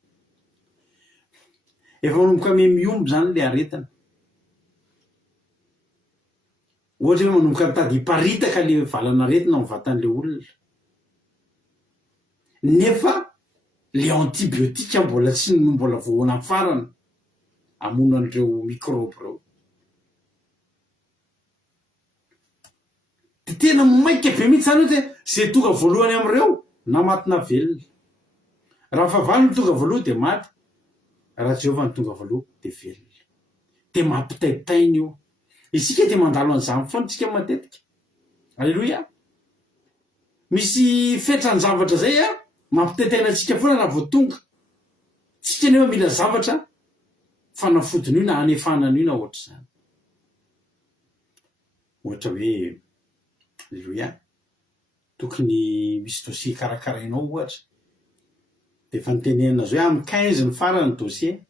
Efa manomboka miomby zany le aretina. Ohatra hoe manomboka mitady hiparitaka le valan'aretina amin'ny vatan'le olona. Nefa le antibiotika mbola voahoana farany amonan'ireo microbe reo. Dia tena maika be mihitsy zany hoe zay tonga voalohany amin'ireo na matina velona. Raha fahavalo ny tonga voaloha dia maty. Raha Jehova ny tonga voaloha dia velona. Dia mampitaitaina io. Isika dia mandalo an'izany foana tsika matetika. Alleluia. Misy fetrany zavatra zay mampitaitaina antsika foana raha vao tonga. Tsika nefa mila zavatra fanafodiny io na hanefanana io na ohatra izany. Ohatra hoe alleluia. Tokony misy dossier karakarainao ohatra. Dia efa nitenenina zao hoe amin'ny 15 ny farany ny dossier.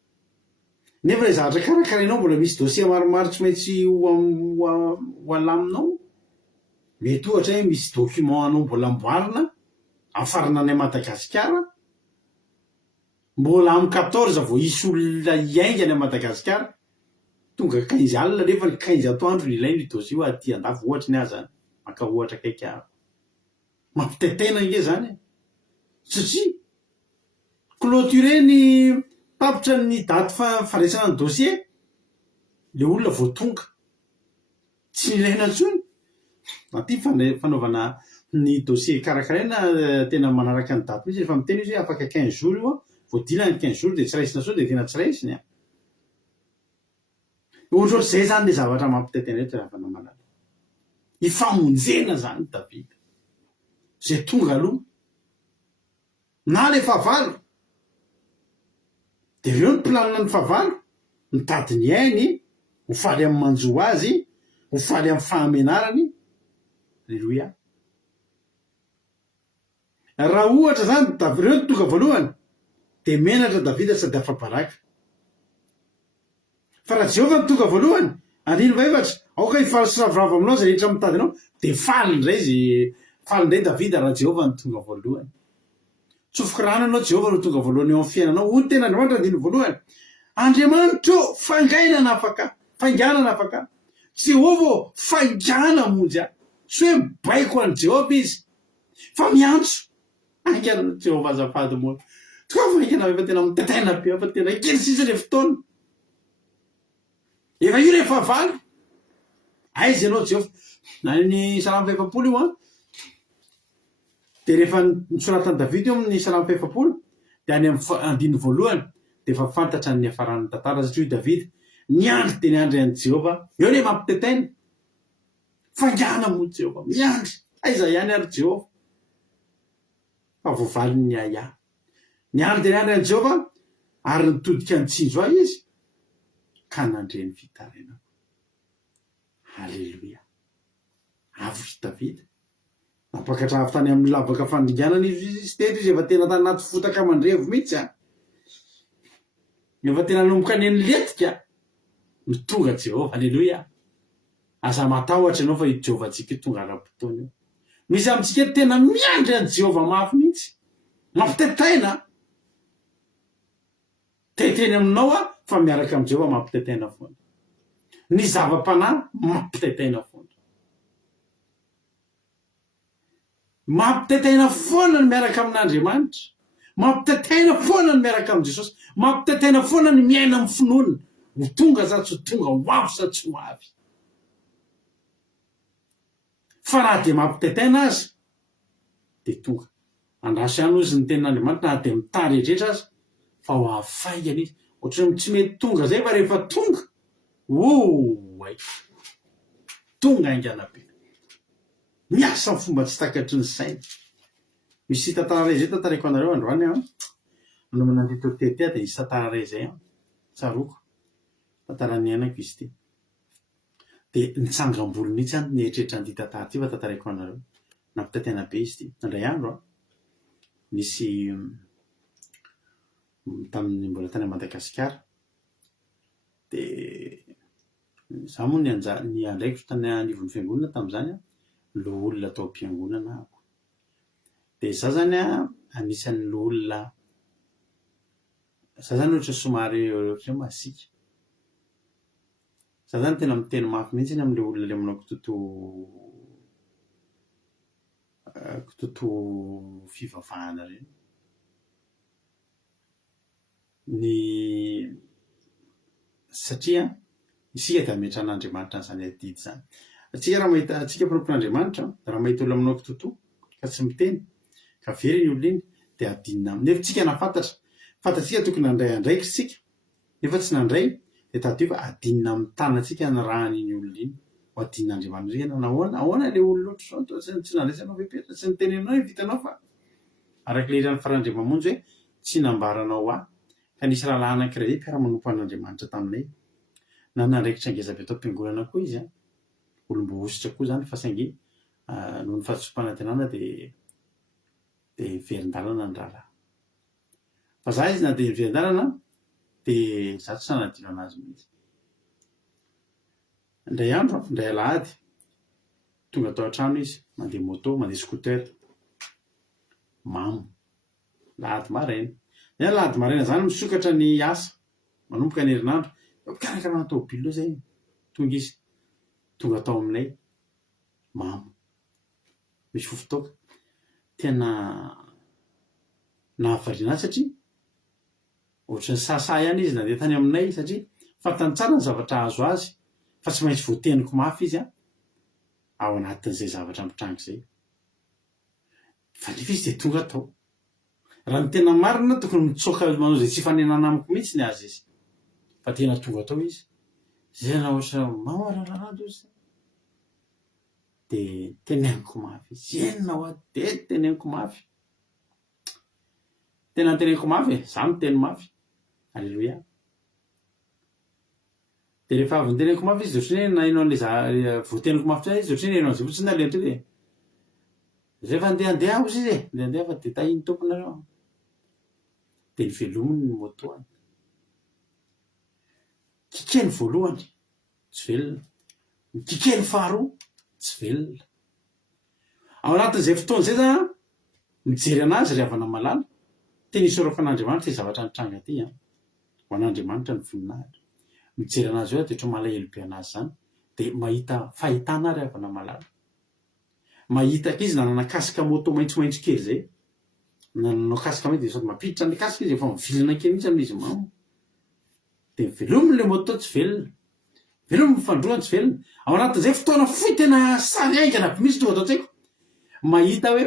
Nefa ilay zavatra karakarainao mbola misy dossier maromaro tsy maintsy ho alaminao. Mety ohatra hoe misy document anao mbola amboarina amin'ny faranany Madagasikara. Mbola amin'ny 14 vao hisy olona hiaingana a Madagasikara. Tonga 15 alina nefa ny 15 atoandro ilainy io dossier aty andafy ohatra ny azy maka ohatra akaiky mampitaitaina nge zany. Satria clôturé ny tapitra ny daty faresana ny dossier le olona vao tonga tsy ilaina intsony. Aty fanaovana ny dossier karakaraina tena manaraka ny daty mihitsy rehefa miteny izy hoe afaka 15 jours io voadila ny 15 jours dia tsy raisina so dia tena tsy raisiny. Ohatrohatr'izay zany le zavatra mampitaitaina eto raha fanamalala. Ifamonjena zany Davida zay tonga aloha na le fahavalo. Dia ireo ny planina ny fahavalo mitady ny ainy ho faly amin'ny manjo azy ho faly amin'ny fahamenarany. Alleluia. Raha ohatra zany ireo ny tonga voalohany dia menatra Davida sady afa-baraka. Fa raha Jehova ny tonga voalohany andiny faefatra aoka hifaly sy ravoravo aminao zay rehetra mitady anao dia faly indray Davida raha Jehova ny tonga voalohany. Tsofoka rano anao Jehova no tonga voalohany eo amin'ny fiainanao. Hoy ny tena Andriamanitra andiny voalohany. Andriamanitra faingainana afaka. Jehova faingana monjy ahy. Tsy hoe mibaiko an'i Jehova izy fa miantso. Ainganana Jehova azafady moa. Toa faingana efa tena mitaitaina be efa tena kely sisa le fotoana. Efa io rehefa fahavalo. Aiza ianao Jehova. Na ny Salamo 50 io dia rehefa nisoratan'i Davida io amin'ny Salamo 50 dia any amin'ny andiny voalohany dia efa fantatra ny hafaran'ny tantara satria io Davida niandry dia niandry an'i Jehova. Eo ne mampitaitaina. Faingana moa Jehova. Miandry. Aiza ihany ary Jehova. Fa voavaliny ny aya. Niandry dia niandry an'i Jehova ary nitodika ny tsinjo ahy izy ka nandreny fitarainako. Halleluia. Avy Davida. Nampakatra avy tany amin'ny lavaka fandringanana izy teto izy efa tena tany anaty fotaka mandrevo mihitsy. Efa tena nomboka ny letika. Mitonga Jehova. Halleluia. Aza matahotra ianao fa i Jehova antsika tonga ara-potoana io. Misy amintsika tena miandry an'i Jehova mafy mihitsy. Mampitaitaina. Taiteny aminao fa miaraka amin'i Jehova mampitaitaina foana. Ny zava-panahy mampitaitaina foana. Mampitaitaina foana ny miaraka amin'Andriamanitra. Mampitaitaina foana ny miaraka amin'i Jesosy. Mampitaitaina foana ny miaina amin'ny finoana. Ho tonga za tsy ho tonga, ho avy sa tsy ho avy. Fa raha dia mampitaitaina azy dia tonga. Andraso ihany ozy ny tenin'Andriamanitra na dia mitary rehetra azy fa ho avy faingana izy. Ohatran'ny tsy mety tonga zay fa rehefa tonga ay tonga aingana be miasa ny fomba tsy takatry ny saina. Misy tantara ray zay tantarako anareo androany no manandritra tety dia isy tantara ray zay tsaroko tantarany ainako izy ty dia nitsangam-bolo mihitsy any nieritreretra an'ity tantara ty fa tantarako anareo nampitantena be izy ty. Indray andro nisy tamin'ny mbola tany Madagasikara dia za moa ny andraikitra tany anivon'ny fiangonana tamin'izany lo olona tao am-piangonana ako dia za zany anisan'ny lo olona za zany ohatra somary ohatra masika. Za zany tena miteny mafy mihitsy amin'le olona le manao kitoto fivavahana reny. Satria isika dia ametra an'Andriamanitra n'izany adidy zany. Atsika raha mahita atsika mpiropon'Andriamanitra raha mahita olona manao kitoto ka tsy miteny ka very iny olona iny dia adinina aminy. Nefa tsika nafantatra fantatsika tokony nandray andraikitsika nefa tsy nandray dia tadio fa adinina amin'ny tanantsika ny rahan'iny olona iny ho adin'Andriamanitra. Ahoana le olona ohatr' izao tsy nandraisanao vepetra tsy nitenenao vitanao fa arak'ilay iran'ny farandray mamonjy hoe tsy nambaranao ka nisy rahalahy anankiray mpiara-manompo an'Andriamanitra taminay na nandraikitra ngeza be tao am-piangonana koa izy olom-bohositra koa zany fa saingy noho ny fahatso-panantenana dia verin-dalana ny rahalahy. Fa za izy na dia verin-dalana dia za tsy nanadino anazy mihitsy. Indray andro indray alahady tonga tao an-trano izy mandeha moto mandeha scooter mamo lahady maraina. Ny lahady maraina zany misokatra ny asa manomboka ny herinandro karakara tômôbilo zay tonga izy tonga tao aminay mamo misy fofotoaka tena nahavariana azy satria ohatrany sasa ihany izy nandeha tany aminay satria fantany tsara ny zavatra azo azy fa tsy maintsy voateniko mafy izy ao anatin'izay zavatra mitranga izay fa nefa izy dia tonga tao. Raha ny tena marina tokony mitsoaka manao izay tsy fanenana amiko mihitsy ny azy izy fa tena tonga tao izy zay na ohatra mamarararado izy dia teneniko mafy izy enona ho ato dia teneniko mafy tena teneniko mafy za miteny mafy. Alleloia. Dia rehefa avy niteneniko mafy izy ohatrany hoe nainao an'ilay voateniko mafy izy ohatrany hoe nainao an'izay fotsiny nalento hoe rehefa andeha aho izy andeha fa dia tahiny tomponareo dia nivelominy ny motoany kikeny voalohany tsy velona kikeny faharoa tsy velona. Ao anatin'izay fotoana izay za mijery anazy ry havana malala tena hisorako an'Andriamanitra izay zavatra nitranga ty ho an'Andriamanitra ny voninahitra. Mijery anazy eo dia ohatra malahelo be anazy zany dia mahita fahitana ry havana malala mahita izy nanana kasika moto maitsomaitso kely zay nanao kasika mainty dia sady mampiditra ny kasika izy efa mivilana kely mihitsy amin'izy mamo dia velominy le moto tsy velona velominy fandroany tsy velona. Ao anatin'izay fotoana fohy tena sary aingana be misy tonga atao tsaiko mahita hoe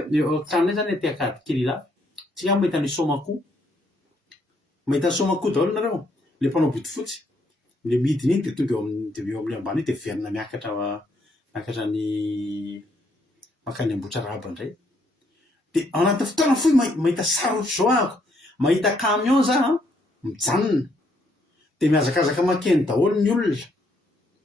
tranonay zany aty akady kely ilafy tsika mahita ny somakoho mahita ny somakoho daholo nareo le mpanao bodofotsy le midiny iny dia tonga eo amin'ny ambany dia verina miakatra ny makany ambotra raba indray. Dia ao anatin'ny fotoana fohy mahita sary ohatr'izao ahako mahita camion za mijanona dia mihazakazaka makeny daholo ny olona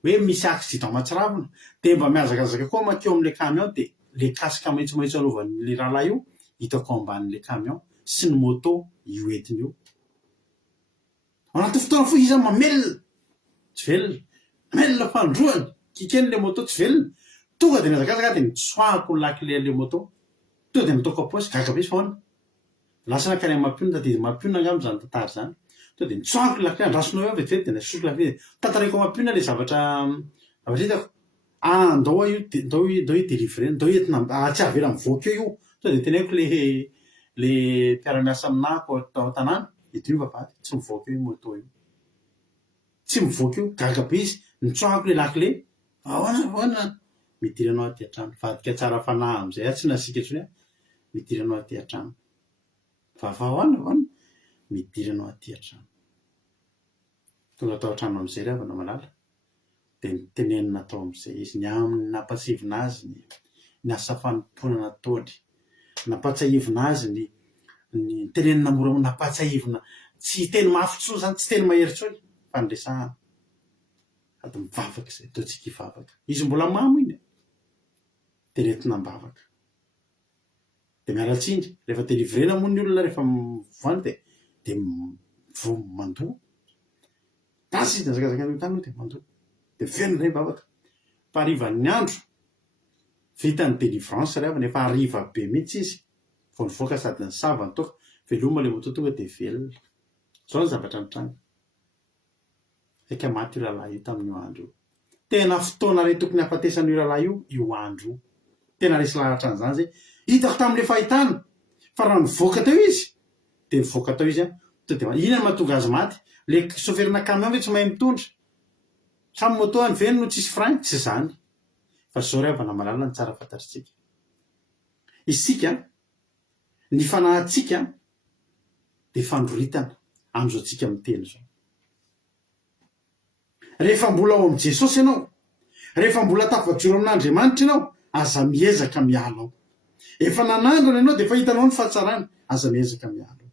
hoe misy accident mahatsiravina dia mba mihazakazaka koa makeo amin'ilay camion dia le kasika maitsomaitso anaovan'ilay rahalahy io hitako ambanin'ilay camion sy ny moto io entiny io. Ao anatin'ny fotoana fohy izy mamelona tsy velona mamelona fandroany kikeny le moto tsy velona tonga dia mihazakazaka dia mitsoahako ny lakile an'ilay moto tonga dia mitoko aposy gaga be izy foana lasa nakany amin'ny mampionona dia mampionona angamba zany tantara zany tonga dia mitsoahako ny lakile andrasonao eo vetivety dia nasosoka lakile tantarako mampionona le zavatra hitako andao io ndao délivrer ndao entina tsy avela mivoaka eo io tonga dia teneniko le mpiara-miasa aminahako tao an-tanàna ediny vavahady tsy mivoaka eo moto io tsy mivoaka io gaga be izy mitsoahako le lakile ahoana midiry anao aty an-trano vadika tsara fanahy amin'izay tsy nasika intsony midiry anao aty an-trano ahoana midiry anao aty an-trano tonga tao an-trano amin'izay ry havana malala dia nitenenina atao amin'izay izy ny amin'ny nampatsivina azy ny asa fanompoana nataony, nampatsahivina azy ny tenenina mora nampatsahivina, tsy teny mafy tsony zany, tsy teny mahery tsony fa nyresahana ady mivavaka izay ataontsika hivavaka. Izy mbola mamo iny dia retina mbavaka dia mialatsindry rehefa delivrena moa ny olona rehefa mivoany dia mandoa tasy izy nazakazaka ny tany dia mandoa dia fenona ray mivavaka fa harivan'ny andro vita ny délivrance ray avany efa hariva be mihitsy izy vao nivoaka sady ny sava nytoka veloma le moto tonga dia velona. Zao ny zavatra nitranga saika maty io rahalahy io tamin'io andro io. Tena fotoana ray tokony hafatesana io rahalahy io andro io. Tena resy lahatra an'izany zay hitako tamin'ilay fahitana fa raha nivoaka tao izy dia nivoaka tao izy to dia inona mahatonga azy maty. Le soferina camion ve tsy mahay mitondra samy moto any veny no tsisy frein, tsy zany fa zao ray avana malala ny tsara fantatritsika. Isika ny fanahintsika dia fandroritana amin'izao miteny zao. Rehefa mbola ao amin'i Jesosy ianao, rehefa mbola tafajoro amin'Andriamanitra ianao, aza miezaka miala ao. Efa nanandrana ianao dia efa hitanao ny fahatsarana, aza miezaka miala ao.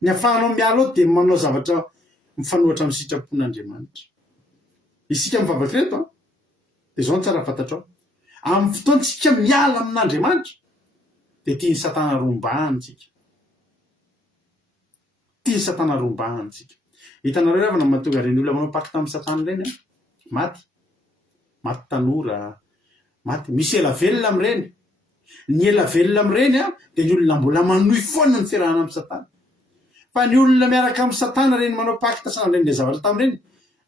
Ny ahafahanao miala ao dia manao zavatra mifanohatra amin'ny sitrapon'Andriamanitra. Isika mivavaka reto dia zao ny tsara fantatrao. Amin'ny fotoantsika miala amin'Andriamanitra dia tiany Satana rombahantsika. Tiany Satana rombahantsika. Hitanareo ravana mahatonga ireny olona manao pakta amin'ny Satana ireny maty tanora, maty misy ela velona amin'ireny. Ny ela velona amin'ireny dia ny olona mbola manohy foana ny fiarahana amin'ny Satana. Fa ny olona miaraka amin'ny Satana ireny manao pakta sanandreny le zavatra tamin'ireny,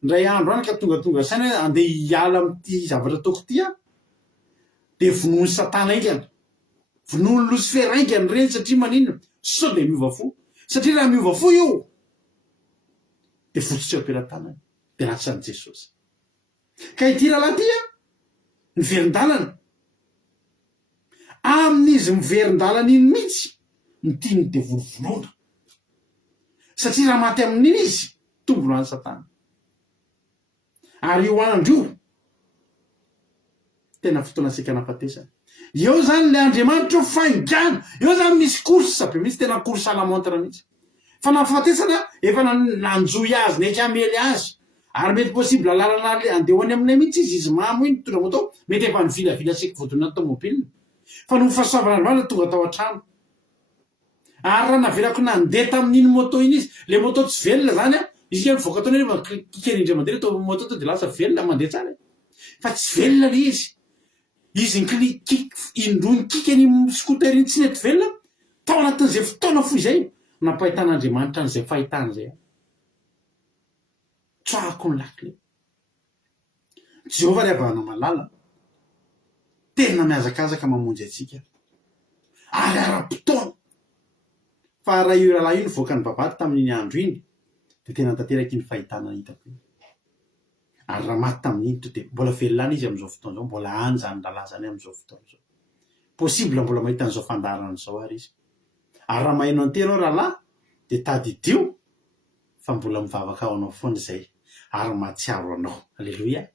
ndray andro any ka tonga saina andeha hiala amin'ity zavatra ataoko ity dia vonoan'ny Satana aingana, vonoan'ny Lucifer aingana ireny satria maninona sao dia miova fo. Satria raha miova fo io dia fototra am-pelantanany dia ratsan'i Jesosy. Ka ity rahalahy ity miverin-dalana amin'izy miverin-dalana iny mihitsy ny tiany dia volovoloana. Satria raha maty amin'iny izy tombony hoan'ny Satana. Ary io andro io tena fotoana sika nafatesana. Eo zany le Andriamanitra io faingana, eo zany misy korsa be mihitsy, tena korsa à la montre mihitsy. Fa nafatesana efa nanjoy azy, neka amely azy. Ary mety possible lalana andehoany aminay mihitsy izy mamo iny tonga moto mety efa nivilavila sika vodona tômôbilina. Fa no fahasoavan'Andriamanitra tonga tao an-trano. Ary raha navelako nandeha tamin'iny moto iny izy, le moto tsy velona zany izy ke mivoaka tao nefa kikerindra mandeha to moto to dia lasa velona mandeha tsara. Fa tsy velona le izy. Izy indroany kikany scooter iny tsy nety velona tao anatin'izay fotoana fo izay nampahitan'Andriamanitra an'izay fahitana izay. Tsoahako ny lakile. Jehovah ry avana malala tena miazakazaka mamonjy atsika ary ara-potoana. Fa raha io rahalahy io nivoaka ny vavahady tamin'iny andro iny dia tena tanteraky ny fahitana hitako iny. Ary raha maty tamin'iny to dia mbola velona izy amin'izao fotoana izao, mbola any zany lalà zany amin'izao fotoana izao. Possible mbola mahita an'izao fandarana izao ary izy. Ary raha maheno an'ity ianao rahalahy dia tadidio fa mbola mivavaka ao anao foana izay ary mahatsiaro anao. Alleloia.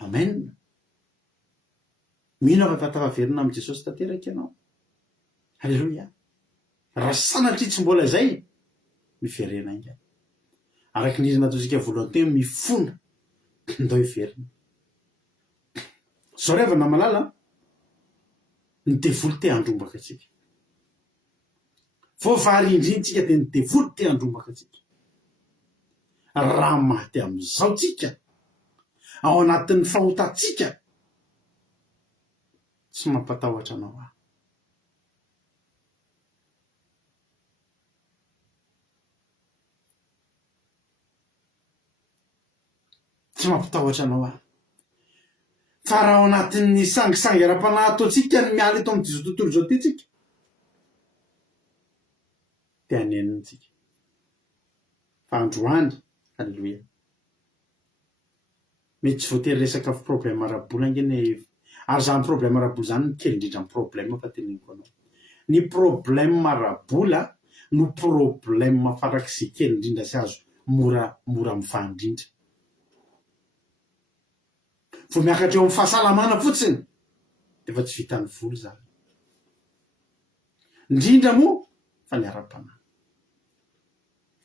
Amen. Mino afa tafaverina amin'i Jesosy tanteraky ianao. Alleloia. Raha sanatry tsy mbola izay miverena aingana. Araky ny nataontsika voalohany teo mifona ndao hiverina. Zao revana malala ny devoly te handrombaka atsika. Vao vary indrintsika dia ny devoly te handrombaka atsika. Raha maty amin'izao tsika ao anatin'ny fahotatsika tsy mampatahotra anao aho. Tsy mampatahotra anao aho. Fa raha ao anatin'ny sangisangy ara-panahy ataontsika ny miala eto amin'izao tontolo izao ty tsika dia hanenintsika. Fa androany, alleloia. Mety tsy voatery resaka problème ara-bola angeny ary zany problème ara-bola zany ny kely indrindra ny problème fa teneniko anao. Ny problème ara-bola no problème farak'izay kely indrindra sy azo mora mifandrindra. vo miakatra eo amin'ny fahasalamana fotsiny de fa tsy vitany voly zany. Indrindra moa fa ny ara-panahy.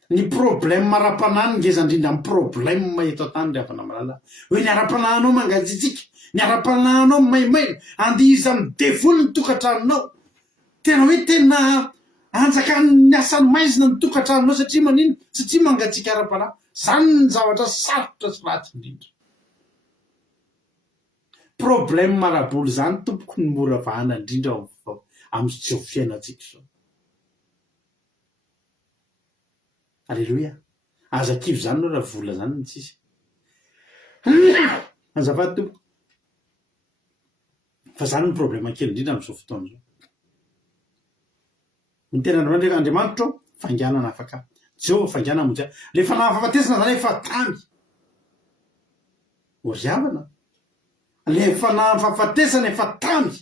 Ny problème ara-panahy ngeza indrindra amin'ny problème eto an-tany ry havana malala hoe ny ara-panahinao mangajitsika, ny ara-panahinao maimaina andiza amin'ny devoly ny tokantranonao, tena hoe tena anjakany asany maizina ny tokantranonao satria manino, satria mangatsika ara-panahy. Zany ny zavatra sarotra sy ratsy indrindra. Problème maraboly zany tompoko ny mora vahana indrindra amin'izao fiainantsika zao. Alleluia. Aza kivy zany no raha vola zany ny tsisy. Azafady tompoko. Fa zany ny problème kely indrindra amin'izao fotoana zao. Ny tena Andriamanitra fanganana afaka. Jehovah fanganana monjy. Le fanahy-fahafatesana zany efa tamy. Oryavana. Le fanahy-fahafatesana efa tamy.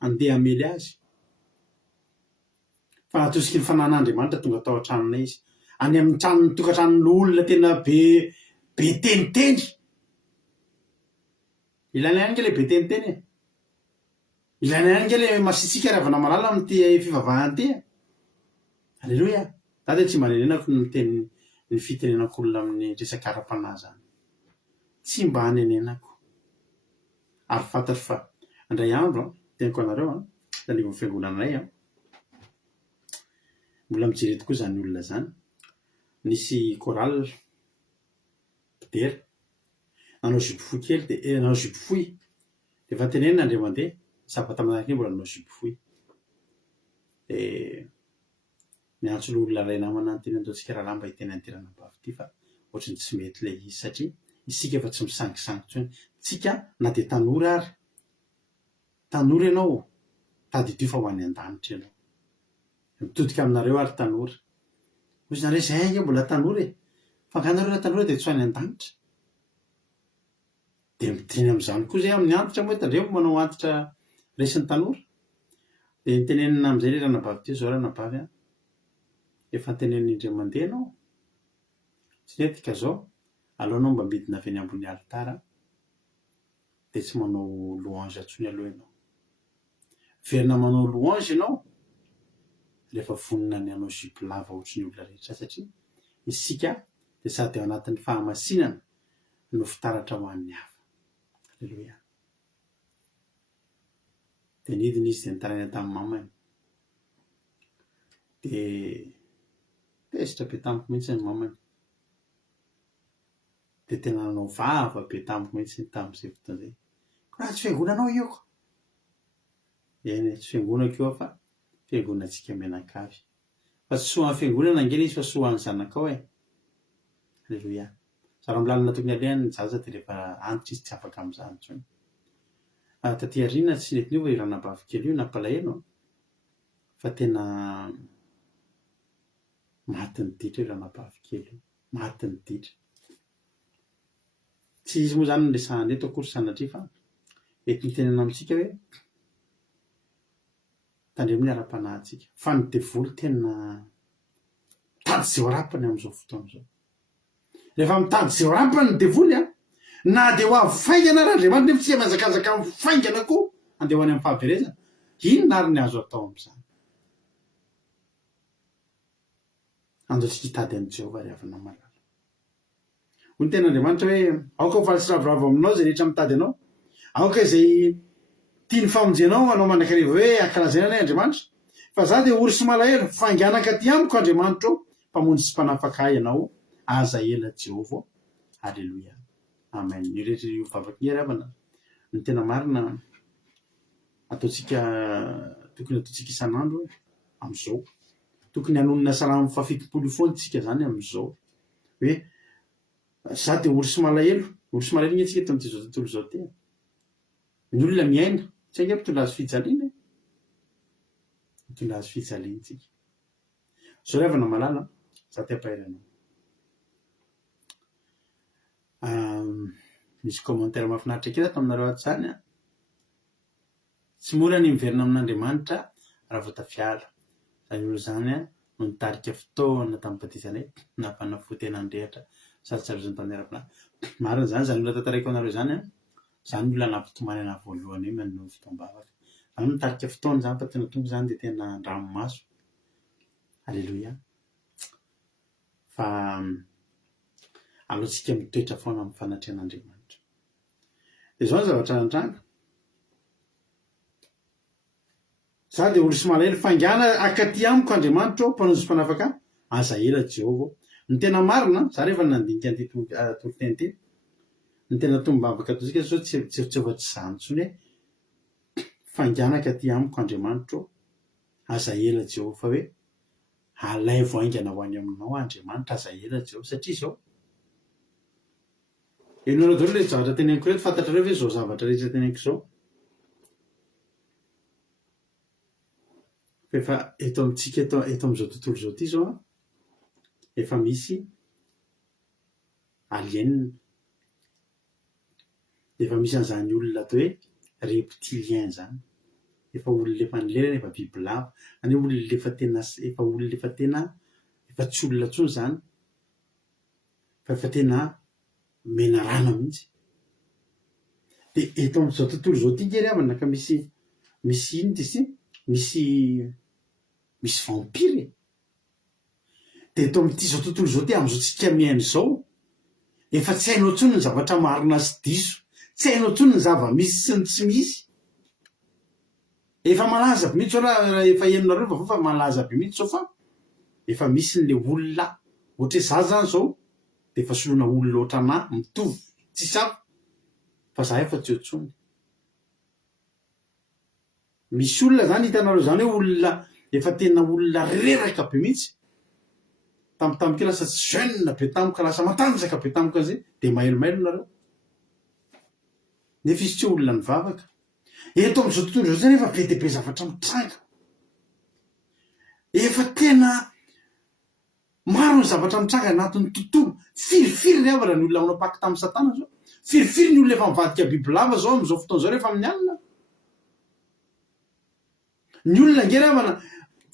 Andeha amely azy. Fa natosiky ny fanan'Andriamanitra tonga tao an-tranonay izy. Any amin'ny tranony tokantranon'olona tena be teniteny. Ilaina ihany le be teniteny e. Ilaina ihany le masitsika ravana malala amin'ity fivavahana ty. Alleluia. Dade tsy manenenako ny teny ny fitenenak'olona amin'ny resaka ara-panahy zany. Tsy mba hanenenako. Ary fantatro fa andray andro teniko anareo tanivo fiangonanay mbola mijery tokoa zany olona zany. Nisy chorale pidera nanao zipo fohy kely de nanao zipo fohy de fa tenenina andreo mandeha sabata manaraka mbola nanao zipo fohy de miantso l'olona ray namana teny ataontsika raha mba hiteny antirana bavy ty fa ohatrany tsy mety le izy satria isika efa tsy misangisangy tsony. Tsika na de tanora ary tanora ianao tadidio fa ho any an-danitra ianao. Mitodika aminareo ary tanora. Hoy nareo zay mbola tanora e. Fa anganareo tanora de tsy ho any an-danitra. De miteny amin'izany koa zay amin'ny antitra moa tandremo manao antitra resin'ny tanora. De nitenenina amin'izay le ranabavy ty zao ranabavy efa tenenindreo mandeha anao. Tsy netika zao alohanao mba midina avy eny ambony alitara de tsy manao louange atsony aloha ianao. Verina manao louange ianao rehefa vonina ny anao zipo lava ohatry ny olona rehetra satria isika de sady ao anatin'ny fahamasinana no fitaratra ho an'ny hafa. Alleluia. De nidina izy de nitaraina tamin'ny mamany. De tesitra be tamiko mihitsy ny mamany. De tena nanao vava be tamiko mihitsy tamin'izay fotoana zay. Koa tsy fiangonanao io ko. Eny tsy fiangonako io fa fiangonantsika Menakavy. Fa tsy soa fiangonana angeny izy fa soa ny zanakao e. Alleluia. Raha milalina tokony alehany ny zaza de rehefa antitra izy tsy afaka amin'izany intsony. Taty aoriana tsy nety niova ranabavy kely io nampalahelo fa tena maty ny ditra io ranabavy kely io. Maty ny ditra. Tsy izy moa zany resahana eto akory sanatria fa eto nitenena amintsika hoe tandremo ny ara-panahintsika. Fa ny devoly tena mitady zay ho rapany amin'izao fotoana zao. Rehefa mitady zay ho rapany ny devoly na de ho avy faingana ary Andriamanitra nefa tsy mazakazaka mifaingana koa andeha ho any amin'ny fahaverezana. Inona ary ny azo atao amin'izany? Andaotsika hitady an'i Jehovah ry havana malala. Hoy ny ten'Andriamanitra hoe aoka ho faly sy ravoravo aminao zay rehetra mitady anao. Aoka izay tiany famonjenao anao mandrakariva hoe ankalazaina anay Andriamanitra. Fa za de ory sy malahelo fanganaka ty amiko Andriamanitra ao mpamonjy sy mpanafaka ianao aza ela Jehovah. Alleluia. Amen. Io rehetra io vavaky ny ravana ny tena marina ataontsika tokony ataontsika isan'andro amin'izao. Tokony hanonona salamo fahafitom-polo foana tsika zany amin'izao. Hoe za de ory sy malahelo iny antsika eto amin'ity zao tontolo zao ty. Ny olona miaina tsy aingam mitondra azy fijaliana. Mitondra azy fijaliana tsika. Zao ravana malala za te ampahiranao. Misy commentaire mahafinaritra kely ato aminareo ato zany tsy mora ny miverina amin'Andriamanitra raha vao tafiala. Zany olo zany no nitarika fotoana tamin'ny batisanay na fanafody tena andrehatra sarotsarozany tamin'ny ara-panahy. Marina zany olona tantaraiko anareo zany zany olona nampitomanana voalohany hoe manao fotoam-bavaka zany mitarika fotoana zany fa tena tonga zany de tena ndranomaso. Alleloia. Fa alohantsika mitoetra foana amin'ny fanatrehan'Andriamanitra. De zao ny zavatra antranga. Za de olo Ismaely fangana akaty amiko Andriamanitra mpanonzo mpanafaka aza ela Jehova. Ny tena marina za rehefa nandinika an'ity toloteny ty ny tena tombavaka tosika zao tsy efatry zany tsony hoe fangana akaty amiko Andriamanitra aza ela Jehova fa hoe alay voaingana ho any aminao Andriamanitra aza ela Jehova satria zao enona daholo le zavatra teneniko reto fantatrareo hoe zao zavatra rehetra teneniko zao. Efa eto amintsika eto amin'izao tontolo zao ty zao efa misy alienina, efa misy an'izany olona atao hoe reptilien zany, efa olona efa nilerana efa bibilava any olona efa tena efa olona efa tena efa tsy olona tsony zany fa efa tena mena rano mihitsy. De eto amin'izao tontolo zao ty ngery avana ka misy ino ty sy misy vampire. De eto amin'ity zao tontolo zao ty am'izao tsika miaino zao efa tsy hainao tsony ny zavatra marina sy diso, tsy hainao tsony ny zava-misy sy ny tsy misy. Efa malaza be mihitsy raha efa henonareo vaovao fa malaza be mihitsy zao fa efa misy n'le olona ohatra hoe za zany zao de efa solona olona ohatrana mitovy tsy safa fa za efa tsy eo tsony. Misy olona zany hitanareo zany hoe olona efa tena olona reraka be mihitsy tampotampoka lasa tsy jeune be tampoka lasa matanjaka be tampoka zay de mailomailo nareo nefa izy tsy olona mivavaka. Eto amin'izao tontolo zao zany efa be de be zavatra mitranga, efa tena maro ny zavatra mitranga anatin'ny tontolo. Firifiry ry avana ny olona manao paky tamin'ny Satana zao, firifiry ny olona efa mivadika bibilava zao amin'izao fotoana zao rehefa amin'ny alina. Ny olona ngery avana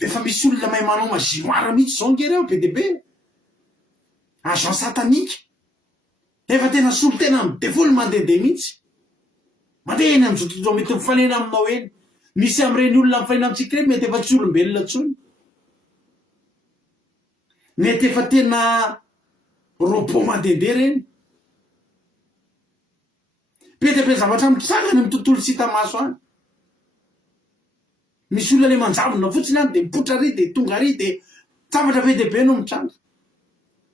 efa misy olona mahay manao mazy mara mihitsy zao ngery ao be de be agent satanika efa tena solo tena midevoly mandehandeha mihitsy mandeha eny amin'izao tontolo mety mifanena aminao eny. Misy am'ireny olona mifanena amintsika reny mety efa tsy olombelona tsony, mety efa tena robot mandehandeha reny. Be de be zavatra mitrangany amin'ny tontolo tsy hita maso any. Misy olona le manjavona fotsiny any de mipotra ry de tonga ry de zavatra be de be no mitranga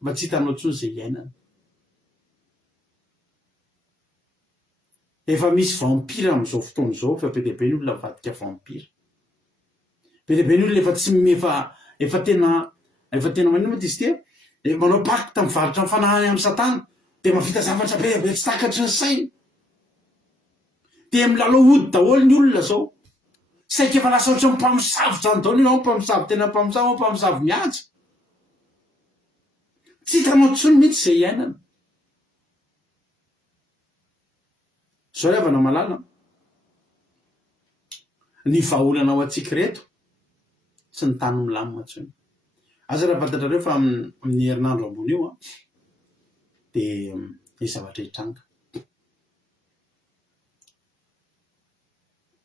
mba tsy hitanao tsony zay iainana. Efa misy vampira amin'izao fotoana zao fa be de be ny olona mivadika vampira. Be de be ny olona efa tsy efa tena manino moa ty izy ty manao pacte mivarotra mifanahany amin'ny Satana de mahavita zavatra be be tsy takatry ny sainy. De milalao ody daholo ny olona zao. Saika efa lasa ohatry ny mpamosavy zany daholo io, ao mpamosavy tena mpamosavy, ao mpamosavy mihaja. Tsy hitanao tsony mihitsy zay iainana. Zao ry havana malala ny vahaolana ao antsika reto tsy ny tany milamina tsony. Aza raha fantatrareo fa amin'ny herinandro ambony io de misy zavatra hitranga.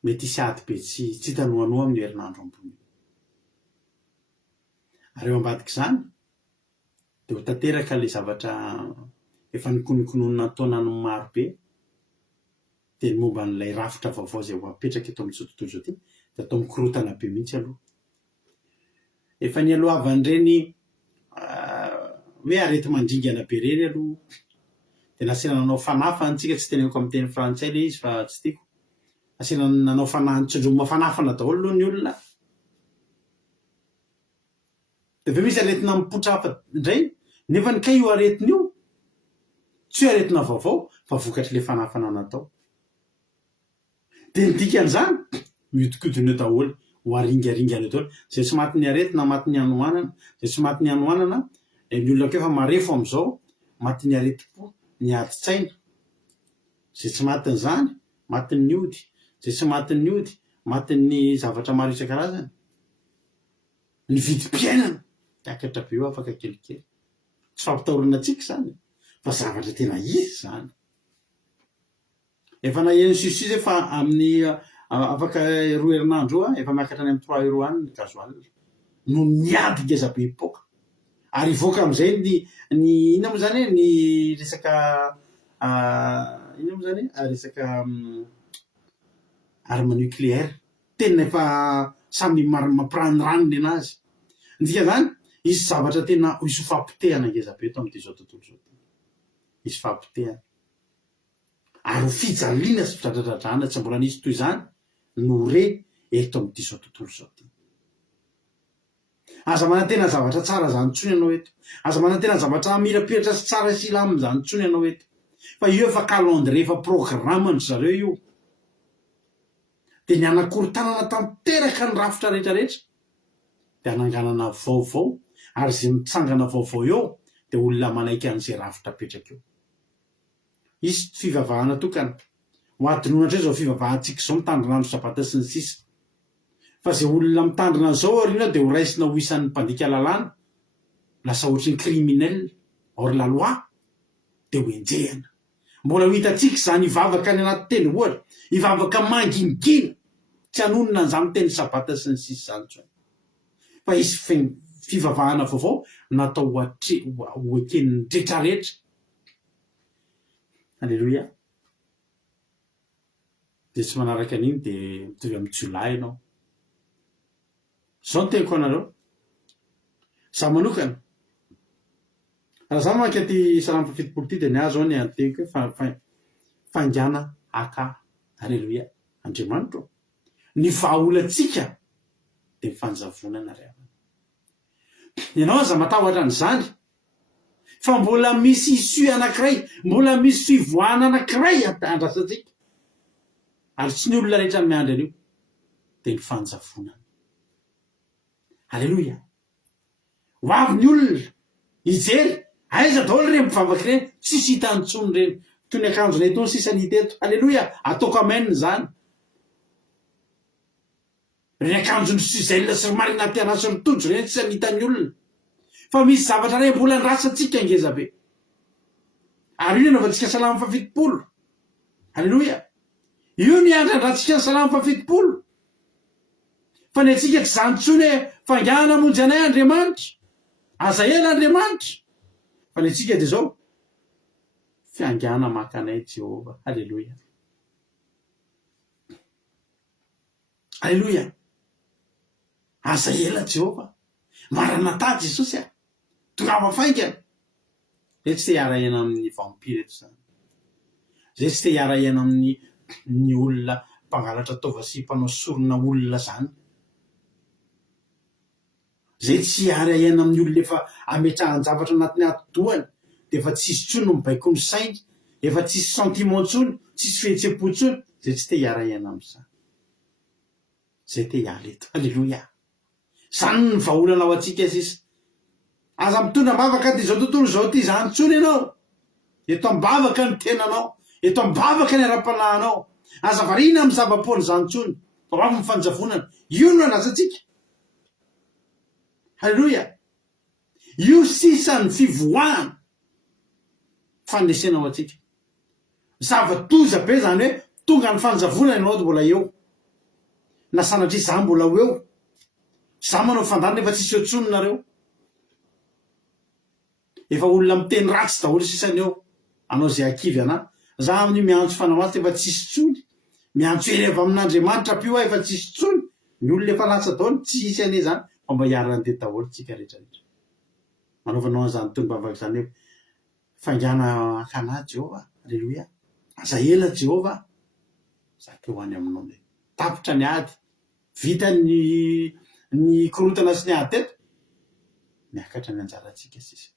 Mety hisy ady be tsy hitanoanoa amin'ny herinandro ambony. Ary eo ambadika izany de ho tanteraka le zavatra efa nikonokononina taonany maro be de ny momba n'ilay rafitra vaovao zay ho apetraka eto amin'izao tontolo zao ty de atao mikorotana be mihitsy aloha. Efa nialohavan'ireny hoe arety mandringana be reny aloha de nasina nanao fanafa antsika, tsy teneniko amin'ny teny frantsay le izy fa tsy tiako. Asina nanao tsindroma fanafana daholo aloha ny olona. De fa misy aretina mipotra hafa indray nefa ny kay io aretina io tsy hoe aretina vaovao fa vokatry le fanafana natao. De ny dikan'izany miodikodina eo daholo ho aringaringana eo daholo zay tsy maty ny aretina maty ny anohanana, zay tsy maty ny anohanana ny olona keo fa marefo amin'izao maty ny areti-po, ny adi-tsaina. Zay tsy matin'izany maty ny ody, zay tsy maty ny ody maty ny zavatra maro isan-karazany. Ny vidim-piainana miakatra be eo afaka kelikely. Tsy fampitahorana antsika zany fa zavatra tena izy zany. efa nahen'ny susi fa amin'ny afaka 2 herinandro io efa miakatra any amin'ny 3 euro any ny gasoil no miady ngezabe ipoka ary ivoaka am'izay ny ina moa zany ny resaka ina moa zany resaka arme nucléaire tena efa samy mampiranirany anazy ndika zany izy zavatra tena iso fampitehana ngezabe eto amin'izao tontolo zao izy fampitehana ary fijaliana sy fidradradradrana tsy mbola nisy toy zany no re eto amin'ity zao tontolo zao ty aza manantena zavatra tsara zany tsony ianao eto aza manantena zavatra mirapiratra sy tsara sy ilamy zany tsony ianao eto fa io efa calendre efa programme zareo io de ny anakorytanana tanteraka ny rafitra rehetrarehetra de ananganana vaovao ary zay mitsangana vaovao eo de olona manaiky an'izay rafitra petraka eo izy fivavahana tokana ho adinonatra zao fivavahantsika zao mitandrinandro sabata sy ny sisa fa zay olona mitandrina zao arina de ho raisina ho isan'ny mpandika lalàna lasa ohatry ny criminel hors la loi de ho enjehana mbola ho hitatsika zany ivavaka any anaty teny ohatra ivavaka mangingina tsy anonona an'izany teny sabata sy ny sisa zany tsony fa izy fivavahana vaovao natao ho eken'ny rehetrarehetra alleloia de tsy manaraka an'iny de mitovy amin'ny jolay ianao zao nyteniko anareo za manokana raha za manka ty salamy fafitopolo ty de ny azo ao ny anteko hoe fangana aka alleloia andriamanitro ny vahaolatsika de mifanjavonana ry avana ianao aza matahotra an'izany fa mbola misy isu anankiray mbola misy fivoahana anankiray andrasatsika ary tsy ny olona rehetra ny miandry an'io de ny fanjavonana alleloia ho avy ny olona ijery aiza daholo reny mivavaky reny tsisy hitantsony reny toy ny akanjona etony sisa ny hiteto alleloia ataoko ameniny zany reny akanjony suzel sy marina tiana sy mitondro reny tsisa ny hitany olona fa misy zavatra re mbola nrasatsika ngezabe ary io nanaovantsika salamy fafitopolo alleloia io ny andrandratsika ny salamy fafitopolo fa ny atsika tsy zany tsony hoe fangana monjy anay andriamanitra aza ela andriamanitra fa ny atsika de zao fiangana maka anay Jehova alleloia alleloia aza ela Jehova marana ta Jesosy a tonga mafaingana zay tsy te hiara-iana amin'ny vampira eto zany zay tsy te hiara-iana amin'ny olona mpangalatra taova sy mpanao sorona olona zany zay tsy hiara-iana amin'ny olona efa ametrahan-javatra anatiny ati-dohany de efa tsisy tsony no mibaiko ny sainy efa tsisy sentiment tsony tsisy fihetsem-po tsony zay tsy te hiara-iana am'izany zay te hiala eto alleloia zany ny vahaolana ao atsika sisa aza mitondra mbavaka ty zao tontolo zao ty zany tsony ianao eto ambavaka ny tenanao eto ambavaka ny ara-panahanao aza varina amin'ny zava-pony zany tsony fa avy mifanjavonana io no anazatsika alleloia io sisa ny fivoahana fanesena ao atsika zava-toza be zany hoe tonga ny fanjavonana ianao to mbola eo na sanatry za mbola ho eo za manao fandany efa tsisy eo tsononareo efa olona miteny ratsy daholo sisany eo anao zay akivy ana za amin'ny miantso fanao azy efa tsisy tsony miantso ery avy amin'Andriamanitra pio efa tsisy tsony ny olona efa latsa daholo tsy isy ane zany fa mba hiarany de daholo tsika rehetrarehetra manaovanao an'izany tony-bavaka zany hoe fangana akana Jehova alleloia aza ela Jehova za ke ho any aminao le tapitra ny ady vita ny korotana sy ny ady teto miakatra ny anjaratsika sisa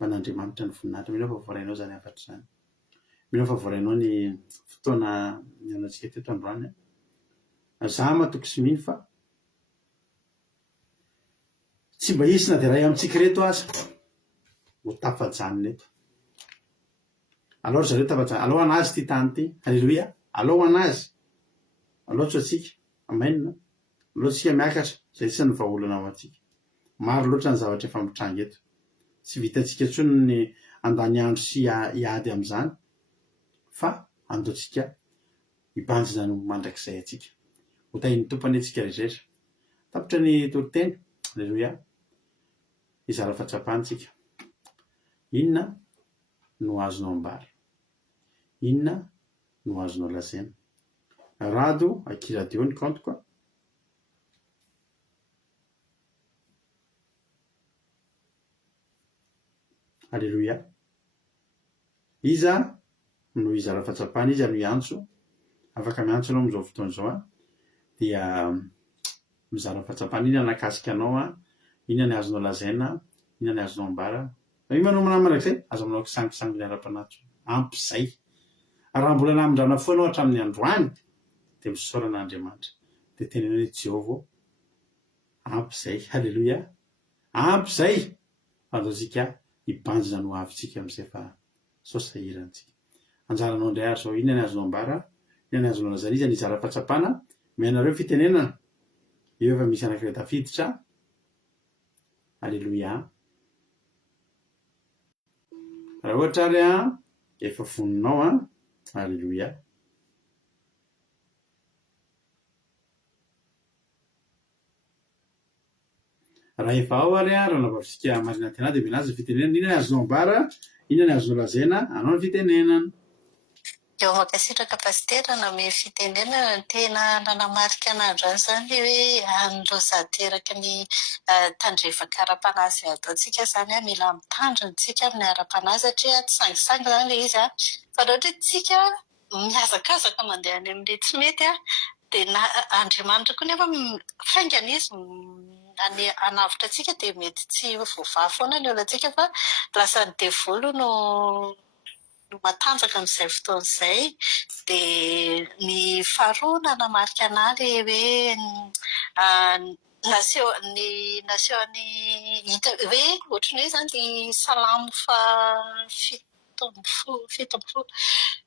man'Andriamanitra ny voninahitra mila fa voarainao zany afatra zany mila fa voarainao ny fotoana mianatsika teto androany za matoky sy mino fa tsy mba isina de ray amintsika reto aza ho tafajanony eto alao zareo tafajanony alao anazy ty tany ty alleloia alao anazy alao tso atsika amainina alao tsika miakatra zay tsisa ny vahaolana ao atsika maro loatra ny zavatra efa mitranga eto tsy vitatsika tsony ny andany andro sy hiady am'izany fa andoantsika hibanjina no mandrakizay atsika ho tahin'ny tompany atsika rehetra tapitra ny toriteny. Alleloia. Izara fatsapantsika. Inona no azonao ambara, inona no azonao lazaina. Rado akiradio ny kantoko. Alleluia. Iza no izara fatsapana, iza no iantso, afaka miantso anao amin'izao fotoana izao dia mizara fatsapana. Inona nakasika anao inona ny azonao lazaina, inona ny azonao ambara. Io manao manamandrakizay azo aminao kisangisangy ny ara-panatso ampy izay. Raha mbola namindrana foana hatramin'ny androany dia misaorana Andriamanitra dia tenenao hoe Jehovah ampy izay. Halleluia. Ampy izay andaontsika hibanjina no avintsika amin'izay fa saosahirantsika. Anjaranao indray ary zao, inona ny azonao ambara, inona ny azonao lazaina. Iza ny izara fatsapana. Mianareo fitenenana eo efa misy anak'iray tafiditra. Alleluia. Raha ohatra ary efa voninao Alleluia. Raha efa ao ary raha navavitsika marina tena dia milaza fitenenana. Inona ny azonao ambara, inona ny azonao lazaina, anao ny fitenenana. Eo makasitraka pastera name fitenenana tena nanamarika an'andro any izany hoe androza teraka ny tandrevaka ara-panazy ataontsika izany mila mitandrina tsika amin'ny ara-panazy satria tsy sangisangy izany ilay izy fa raha ohatra tsika mihazakazaka mandeha any amin'ilay tsy mety dia na Andriamanitra koa nefa faingana izy hanavitra antsika dia mety tsy voavaha foana ny olantsika fa lasa ny devolo no matanjaka amin'izay fotoana izay. Dia ny faharoa nanamarika anahy hoe nasehoany hita hoe ohatran'ny hoe izany ny salamo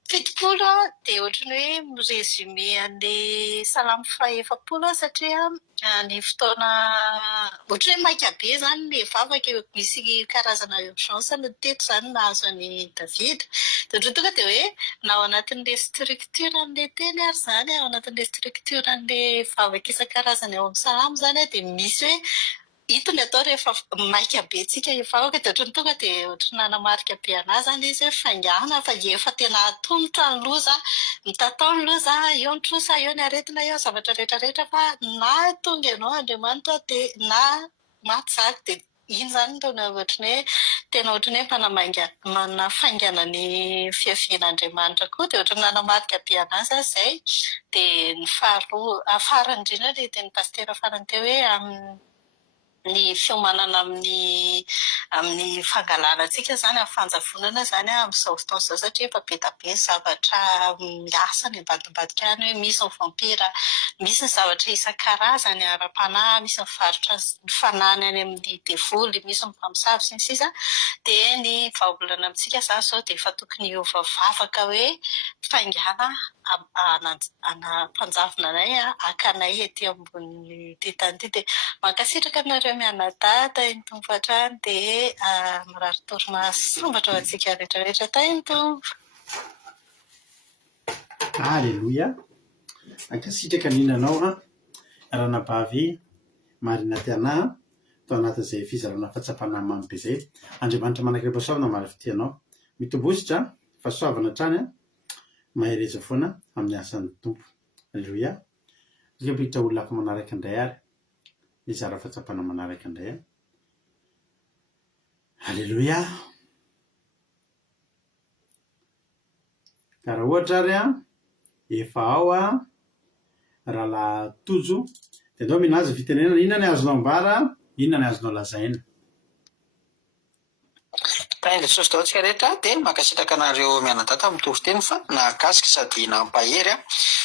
fitopolo dia ohatran'ny hoe miresume an'ilay salamo efapolo satria ny fotoana ohatran'ny hoe maika be izany ilay vavaka misy karazana urgence no teto izany nahazo any Davida. Dia ohatran'ny tonga dia hoe na ao anatin'ilay structure an'ilay teny ary izany ao anatin'ilay structure an'ilay vavaka isan-karazany ao amin'ny salamo izany dia misy hoe hitony atao rehefa maika be tsika vavaka dia ohatran'ny tonga dia ohatran'ny nanamarika be anazy izany izy hoe faingana fa efa tena tongotra ny loza, mitatao ny loza, eo ny trosa, eo ny aretina, eo ny zavatra rehetrarehetra fa na tonga ianao Andriamanitra dia na maty zany dia iny izany no ohatran'ny hoe tena ohatran'ny hoe manafaingana ny fiavian'Andriamanitra koa dia ohatran'ny nanamarika be anazy izay. Dia ny faharoa farany indrindra ilay teny pastera farany teo hoe ny fiomanana amin'ny fangalana antsika izany amin'ny fanjavonana izany amin'izao fotoana izao satria efa be dia be ny zavatra miasa ny ambadimbadika any hoe misy ny vampira, misy ny zavatra isan-karazany ara-panahy, misy ny varotra ny fanahiny any amin'ny devoly, misy ny mpamosavy sy ny sisa. Dia ny vahaolana amintsika izany izao dia efa tokony hiovavavaka hoe faingana mpanjavona anay hakanay etỳ ambony ity tany ity. Dia mankasitraka anareo mianadahy tany Tompo hatrany dia mirary toromaso sambatra ho antsika rehetrarehetra tany Tompo. Alleluia. Ankasitraka ninanao ranabavy marina tiana tao anatin'izay fizarana fatsapana mamy be izay. Andriamanitra manankiram-pahasoavana marina tianao mitombositra fahasoavana hatrany mahay rehetra foana amin'ny asan'ny Tompo. Alleluia. Io pitra olona hafa manaraka indray ary mizara fatsapana manaraka indray. Alleluia. Ka raha ohatra ary efa ao rahalahy tojo dia andao minazy fitenenana. Inona ny azonao ambara, inona ny azonao lazaina. Tainga Jesosy daontsika rehetra dia mankasitraka anareo mianadata mitovy teny fa nakasika sady nampahery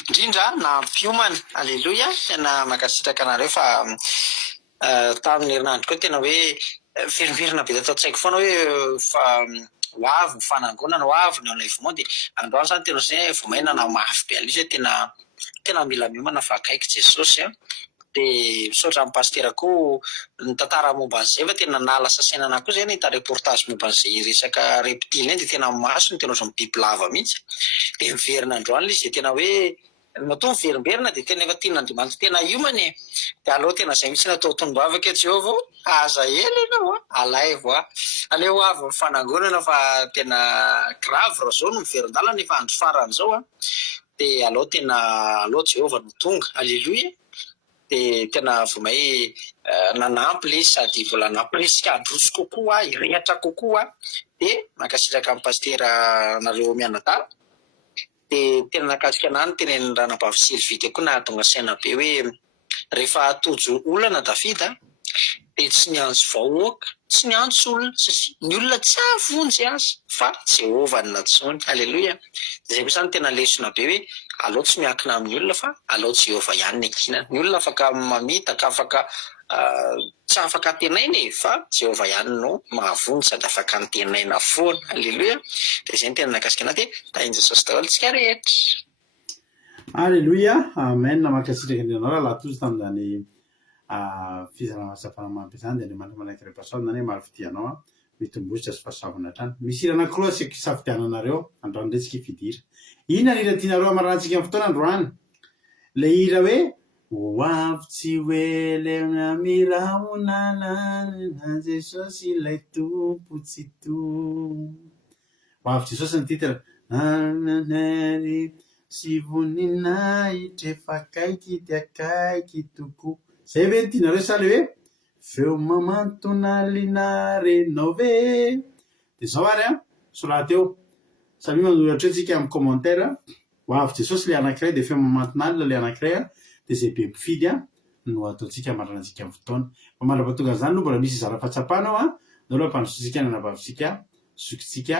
indrindra nampiomana. Alleluia. Tena mankasitraka anareo fa tamin'ny herinandro koa tena hoe veriverina be atao tsaiko foana hoe fa ho avy ny fanangonana, ho avy ny enlèvement dia androany izany tena ohatran'ny hoe vomaina na mafy be alisa tena mila miomana fa akaiky Jesosy dia misaotra amin'ny pastera koa ny tantara momba an'izay fa tena nala sasainana koa zay nahita reportage momba an'izay resaka reptile dia tena maso ny tena ohatran'ny bibilava mihitsy. Dia miverina androany ilay izy dia tena hoe matoa miverimberina dia tena efa tian'Andriamanitra tena iomany e. Dia aleo tena izay mihitsy natao tondroavaka Jehovah aza ela ianao alaivo aleo avy mifanangonana fa tena grave raha zao no miverin-dalana efa andro faran'izao dia aleo tena aleo Jehovah no tonga alleluia. Dia tena vomay nanampy ilay izy sady vola napresika androso kokoa hirehatra kokoa dia mankasitraka amin'ny pastera nareo mianadahy. Dia tena nakasika anahy ny tenenin'ny ranabavy Sylvie koa nahatonga saina be hoe rehefa tojo olana Davida dia tsy niantso vahoaka, tsy niantso olona satria ny olona tsy avonjy azy fa Jehovah no natsoiny. Alleluia. Izay koa zany tena lesona be hoe aleo tsy miankina amin'ny olona fa aleo Jehovah ihany ny ankinana. Ny olona afaka mamitaka, afaka tsy afaka tenaina fa Jehovah ihany no mahavonjy sady afaka nitenaina foana. Alleluia. Dia izay no tena nakasika anahy dia tahin'i Jesosy daholo tsika rehetra. Alleluia. Amen. Mankasitraka ny anao lahatozy tamin'izany fizarana-tsapana mampiasany dia Andriamanitra manaiky repasaodina hoe marifidianao mitombositra sy fasavana hatrany. Misy hira anankiroa asika hisafidiananareo androany ndray tsika hifidira. Inona ny hira tianareo amarantsika amin'ny fotoana androany? Ilay hira hoe ho avy tsy hoely amiraonana Jesosy ilay tompo tsy to. Ho avy Jesosy ny titira nanery sy voninahitra efa akaiky dia akaiky tokoa. Zay ve ny tianareo sa le hoe feo mamantona lina renao ve? Dia zao ary soraty eo samy manoratra tsika amin'ny commentaire ho avy Jesosy le anankiray dia feo mamantona alina le anankiray dia zay be mpifidy no ataontsika amarantsika amin'ny fotoana. Fa mandrapatonga an'izany no mbola misy zara fatsapanao no aloha mpandrosotsika ny anabavitsika zokitsika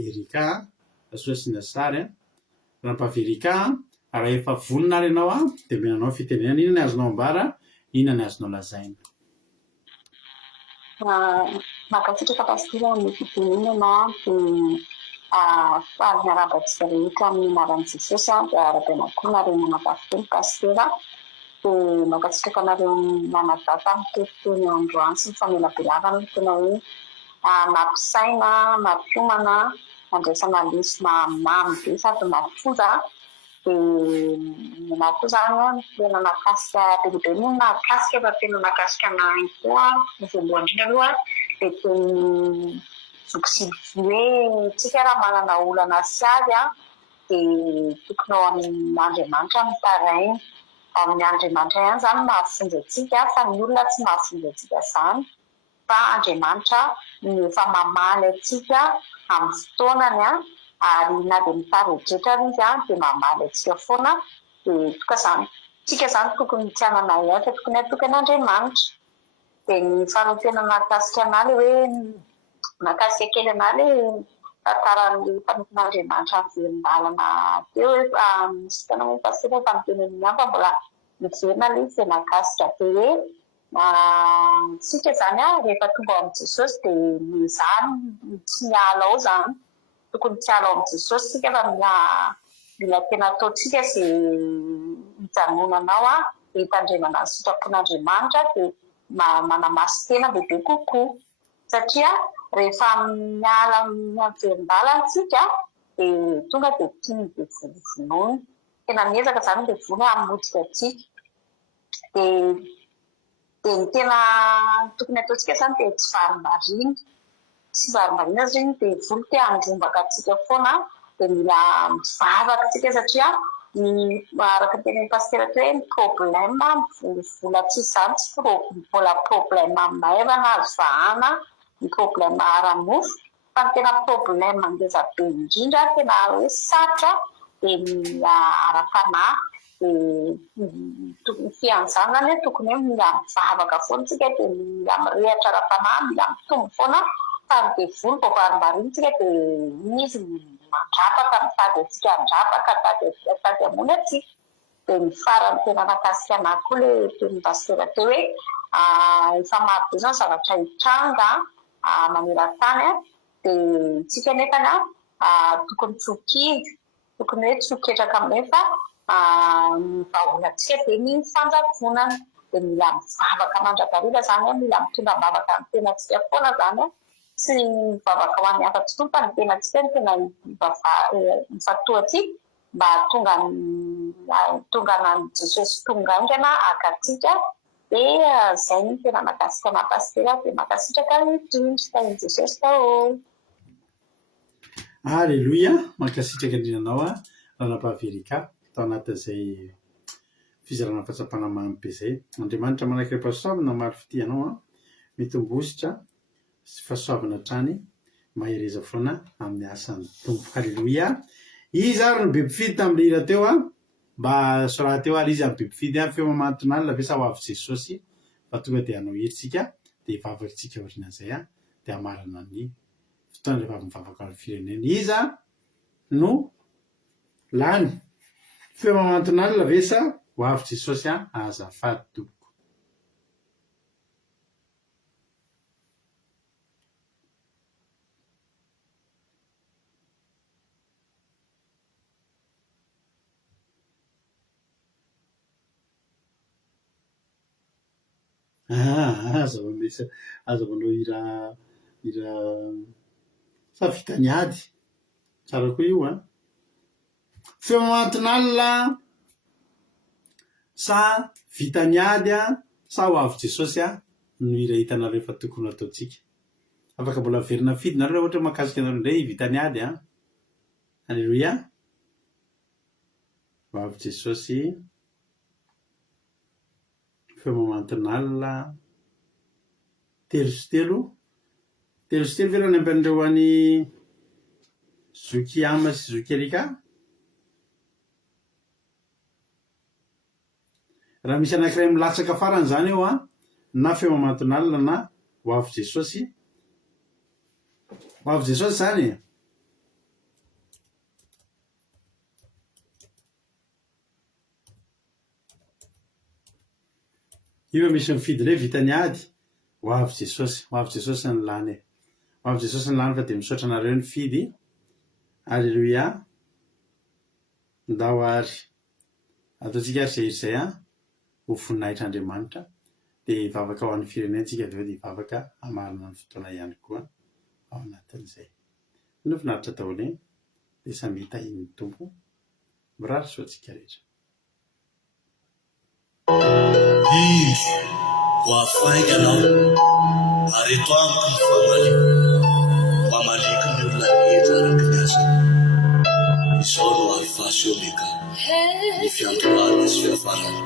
Erika asosina sary rampavy Erika raha efa vonona ary ianao dia menanao fitenenana. Inona ny azonao ambara, inona ny azonao lazaina? Mankasitraka pastera ny fitenenana dia faly miarabatsika rehetra amin'ny anaran'i Jesosy dia ara-pianakona renana tafiteny pastera dia mankasitraka anareo manadata mitefiteny androany sy mifamelabelavana tena hoe nampisaina, nampiomana, nandraisana lesona mamy be sady mafonja. Dia na koa zany tena nakasika bebe no nakasika fa tena nakasika anahy koa ny voalohany indrindra aloha dia teny zokisilivy hoe tsika raha manana olana sy azy dia tokony ao amin'Andriamanitra mitarainy. Amin'ny Andriamanitra ihany zany mahafonjy atsika fa ny olona tsy mahafonjy atsika izany fa Andriamanitra ny efa mamaly atsika amin'ny fotoanany ary na dia mitarehetra izy dia mamaly atsika foana. Dia toka zany tsika zany tokony tsy hanana ihany fa tokony atoky an'Andriamanitra. Dia ny faharoa tena nakasika anahy hoe nakasika kely anahy le tantaran'ny mpanompon'Andriamanitra miverin-dalana teo hoe misy tena hoe pastera efa miteneniny ihany fa mbola miverina le izy dia nakasika be hoe tsika zany rehefa tonga ao amin'i Jesosy dia mizany tsy miala ao zany. Tokony tsy hiala ao amin'i Jesosy tsika fa mila tena ataontsika izay hijanonanao dia hitandremana ny sitrapon'Andriamanitra dia manamaso tena bebe kokoa. Satria rehefa miala miverin-dalana tsika dia tonga dia tiany dia volovonony. Tena miezaka zany dia vony hamotsika atsika. Dia ny tena tokony ataontsika zany dia tsy varim-bariny. Tsy varim-barina zany dia voly tia handrombaka atsika foana dia mila mivavaka tsika satria araka ny tenen'ny pastera teo hoe ny problème vola tsy izany tsy mbola problème aminay fa na azo vahana ny problème ara-mofo fa ny tena problème ngeza be indrindra tena hoe sarotra dia ara-panahy. Dia fianzana zany hoe tokony hoe mila mivavaka foana tsika dia mila mirehatra ara-panahy, mila mitombo foana fa dia voly vao varim-bariny tsika dia izy mandrapaka mitady atsika handrapaka tady hamony atsika. Dia ny farany tena nakasika anahy koa le tenin'ny pastera teo hoe efa maro be zany zavatra hitranga maneran-tany dia tsika nefany tokony tsokizy, tokony hoe tsoketraka aminay fa vaholantsika dia ny fanjakonana dia mila mivavaka mandrakarila zany mila mitondra mivavaka ny tenantsika foana zany sy mivavaka ho an'ny hafa tsy tompa ny tenantsika ny tena mifatoatsika mba tonga na Jesosy tonga aingana akatsika dia zay ny tena makasika mapastera dia makasitraka indrindra tain'i Jesosy daholo. Alleluia, mankasitraka indrindranao ranampahaverika tao anatin'izay fizarana fahatsapana mamy be zay. Andriamanitra manaiky pasoavana maro fitianao mitombositra sy fahasoavana trany mahereza foana amin'ny asan'ny tompo. Alleluia. Izy ary ny bebifidy tamin'le hira teo mba soraha teo ary izy amin'ny bebifidy feo mamantonalina ve sa ho avy Jesosy fa tonga dia hanao hiritsika dia hivavakantsika orinan'izay dia hamarana ny fotoana rehefa avy mivavaka amin'ny firenena. Iza no lany feo mamantonalina ve sa ho avy Jesosy azafady tompoko. Aza manao hira sa vitany ady tsara koa io feo mamantonalina sa vitany ady sa ho avy Jesosy no hira hitanareo fa tokony ataotsika. Afaka mbola verina fidy nareo ohatra mahakasika anareo indray vitany ady Alleluia. Ho avy Jesosy feo mamantonalina telo sy telo verana ny ampanindreo any Zokiama sy Zokelika. Raha misy anankiray milatsaka farany zany eo na feo mamantonalina na ho avy Jesosy zany io misy mifidy ndray vitany ady ho avy Jesosy ny lany ho avy Jesosy ny lany fa dia misaotra anareo ny fidy. Alleluia. Ndao ary ataotsika ary zay ho voninahitr'Andriamanitra dia hivavaka ao amin'ny firenentsika dia hivavaka hamarina ny fotoana ihany koa ao anatin'izay. No finaritra daholo dia samy hitahin'ny tompo mirary soantsika rehetra. Izy ho afainga anao ary eto amiko ny famaliko ny olona rehetra araka ny asany. Izao no alfa sy omega, ny fiantomana sy fiafarana.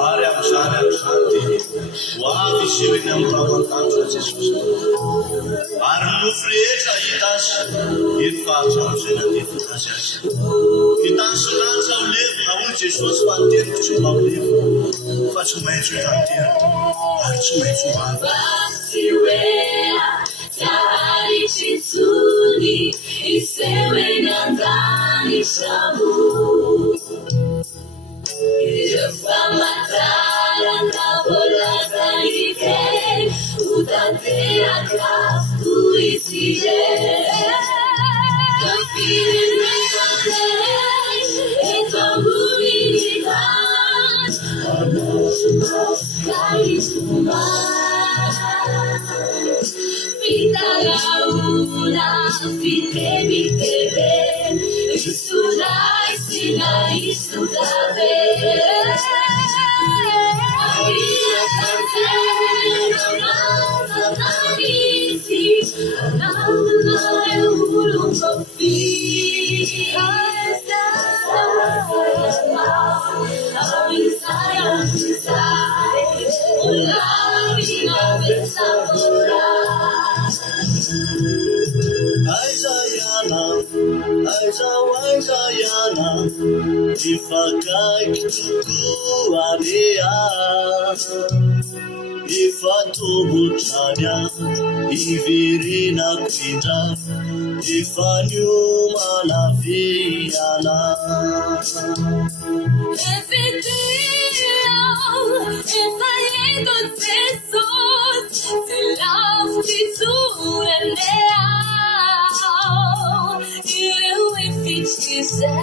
Ary amin'izany ho avy izy io eny amin'ny fahafantaritra Jesosy. Ary ny nofo rehetra hita azy ery faritra amin'izay nandefitra azy azy. Hitany sy lanja ho levona hoy Jesosy fa ny teniko tsy mba ho levona fa tsy maintsy ho tantera ary tsy maintsy ho avy. Famatana bolazanike utanteraka kuisire kafiremekate etambuirikas anosumos kaisumas Fitalauna fitemitebe Isunai sinai sudabe Aria canzero nasa tanisi Anamna ulum kofi Aizayana, ifakaki tukuarea, ifatobutranya, ivirina kwindra, ifanyuma viana. If I ain't got Jesus, to love me to and now. If you say,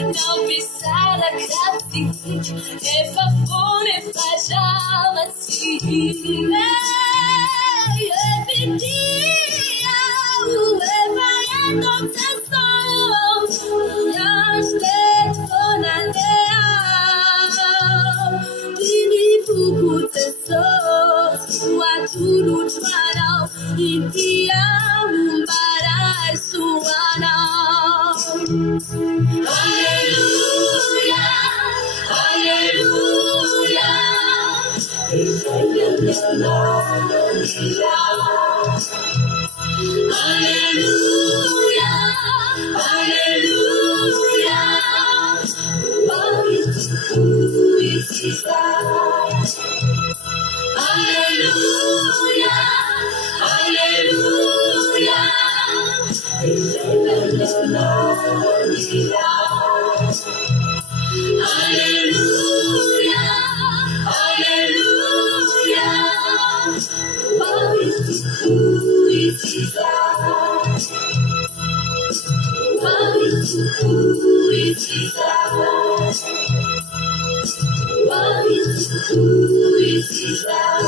now beside a cottage, if I phone, if I shall see. If I ain't got Jesus, you're straight for Hallelujah, hallelujah. Hallelujah, hallelujah. What is who is God? Hallelujah, hallelujah. Hallelujah, hallelujah. What is who is God? What is who is God? What is who is God?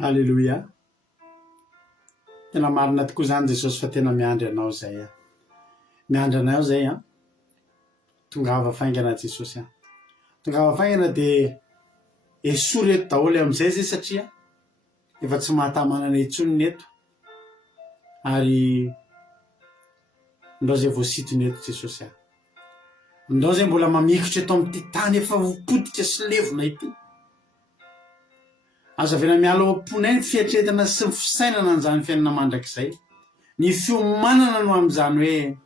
Halleluia. Tena marina tokoa zany Jesosy fa tena miandry anao zay a. Miandry anao zay a. Tongava faingana Jesosy a. Tongava faingana de esory eto daholo am'izay zay satria efa tsy mahatamanana intsony eto. ary ndao zay voasitony eto Jesosy ahy, ndao zay mbola mamikotra eto amin'ity tany efa vopotika sy levona ity, azavena miala am-ponay ny fiatretana sy ny fisainana an'izany fiainana mandrakizay, ny fiomanana no amin'izany hoe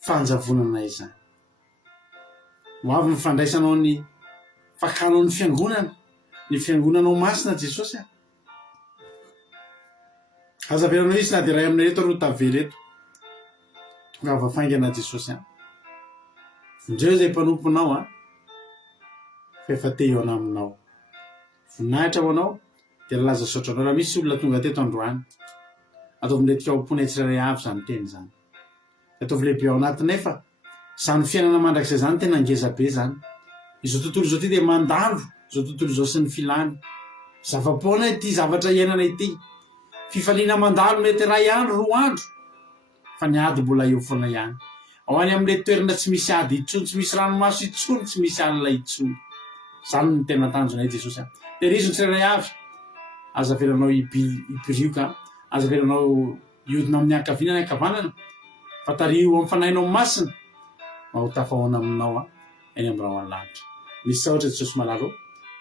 fanjavonana izany. Ho avy mifandraisanao ny fakanao ny fiangonanao masina Jesosy ahy. Azaveranao izy na dia ray aminay reto ro tavela eto, tonga avafaingana Jesosy ahy. Indreo zay mpanomponao a, fa efa te eo aminao. Voninahitra ho anao dia laza saotranao raha misy olona tonga teto androany, ataovy letika ao am-ponay tsirairay avy zany teny zany. Ataovy lehibe ao anatinay fa zany fiainana mandrakizay zany tena ngeza be zany. Izao tontolo izao ty dia mandalo, izao tontolo izao sy ny filany. Zava-poana ity zavatra iainana ity. Fifaliana mandalo mety 2 andro 3 andro, fa ny ady mbola eo foana ihany. Ao any amin'ilay toerana tsy misy ady intsony, tsy misy ranomaso intsony, tsy misy alina intsony. Zany ny tena tanjonay Jesosy ahy. Tehirizony tsirairay avy, azavelanao hipirioka, azavelanao hiodina amin'ny ankaviana ny ankavanana, fa tario amin'ny fanahinao masina, mba ho tafahoana aminao a eny amin'ny raha an-lanitra. Misy saotra Jesosy malalo,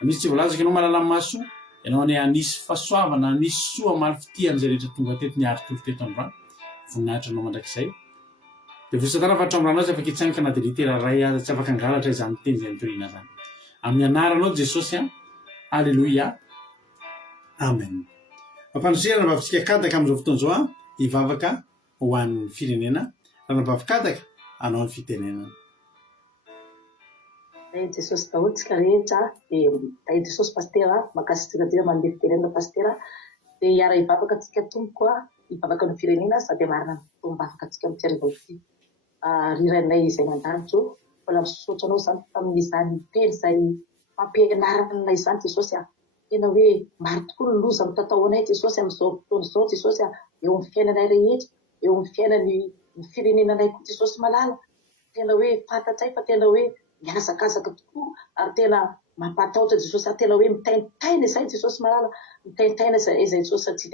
misy tsy voalaza ianao malala amin'ny maso, ianao ane anisy fahasoavana, anisy soa maro fitiany zay rehetra tonga teto ny ary tory teto androany, voninahitra anao mandrakizay. Dia vosatara fa hatrambrano azy afaka hitsanika na dia litera ray aza tsy afaka angalatra izany teny izay mitoriana zany. Amin'ny anaranao Jesosy a, alleluia, amen. Mampandroserana vavintsika kadaka amin'izao fotoana izao a, hivavaka ho an'ny firenena, raha nabavin-kadaka anao ny fitenenana. Jesosy daholo tsika rehetra dia Jesosy pastera makasitsika dia mandeha fitenenana pastera dia hiara hivavaka antsika tompoko a hivavaka ny firenena sady marina mivavaka antsika amin'ny tiarivao ity riranay izay mandanitro mbola misaotra anao izany tamin'izany teny izay fampianarana izany Jesosy a tena hoe maro tokoa ny loza mitatao anay Jesosy amin'izao fotoana izao Jesosy a eo amin'ny fiainanay rehetra eo amin'ny fiainany ny firenenanay koa Jesosy malala tena hoe fantatsay fa tena hoe miazakazaka tokoa ary tena mampatahotra Jesosy ary tena hoe mitaintaina izay Jesosy malala mitaintaina izay Jesosy satria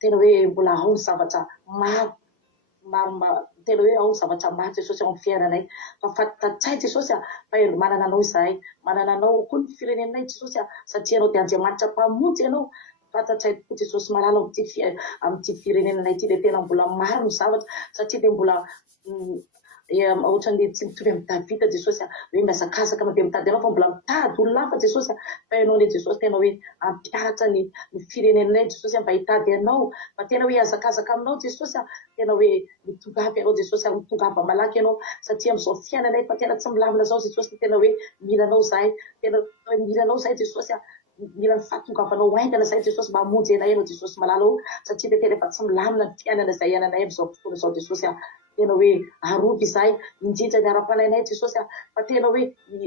tena hoe mbola ao ny zavatra maro tena hoe ao ny zavatra maro Jesosy ao amin'ny fiainanay fa fantatsay Jesosy a fa manana anao izahay manana anao koa ny firenenay Jesosy a satria anao dia Andriamanitra mpamonjy ianao fantatsay tokoa Jesosy malala amin'ity firenenanay ity dia tena mbola maro ny zavatra satria dia mbola ohatran'ny tsy mitovy amin'ny Davida Jesosy hoe miazakazaka mandeha mitady anao fa mbola mitady olona hafa Jesosy fa ianao ne Jesosy tena hoe ampiaratra ny firenenanay Jesosy mba hitady anao fa tena hoe azakazaka aminao Jesosy tena hoe mitongava ianao Jesosy mitongava malaky ianao satria amin'izao fiainanay fa tena tsy milamina zao Jesosy tena hoe milanao zahay tena hoe milanao zahay Jesosy mila ny fahatongavanao haingana zahay Jesosy mba hamonjy anay ianao Jesosy malala satria dia tena efa tsy milamina ny fiainana izay iananay amin'izao fotoana izao Jesosy tena hoe arovy izahay indrindra ny ara-panahinay Jesosy fa tena hoe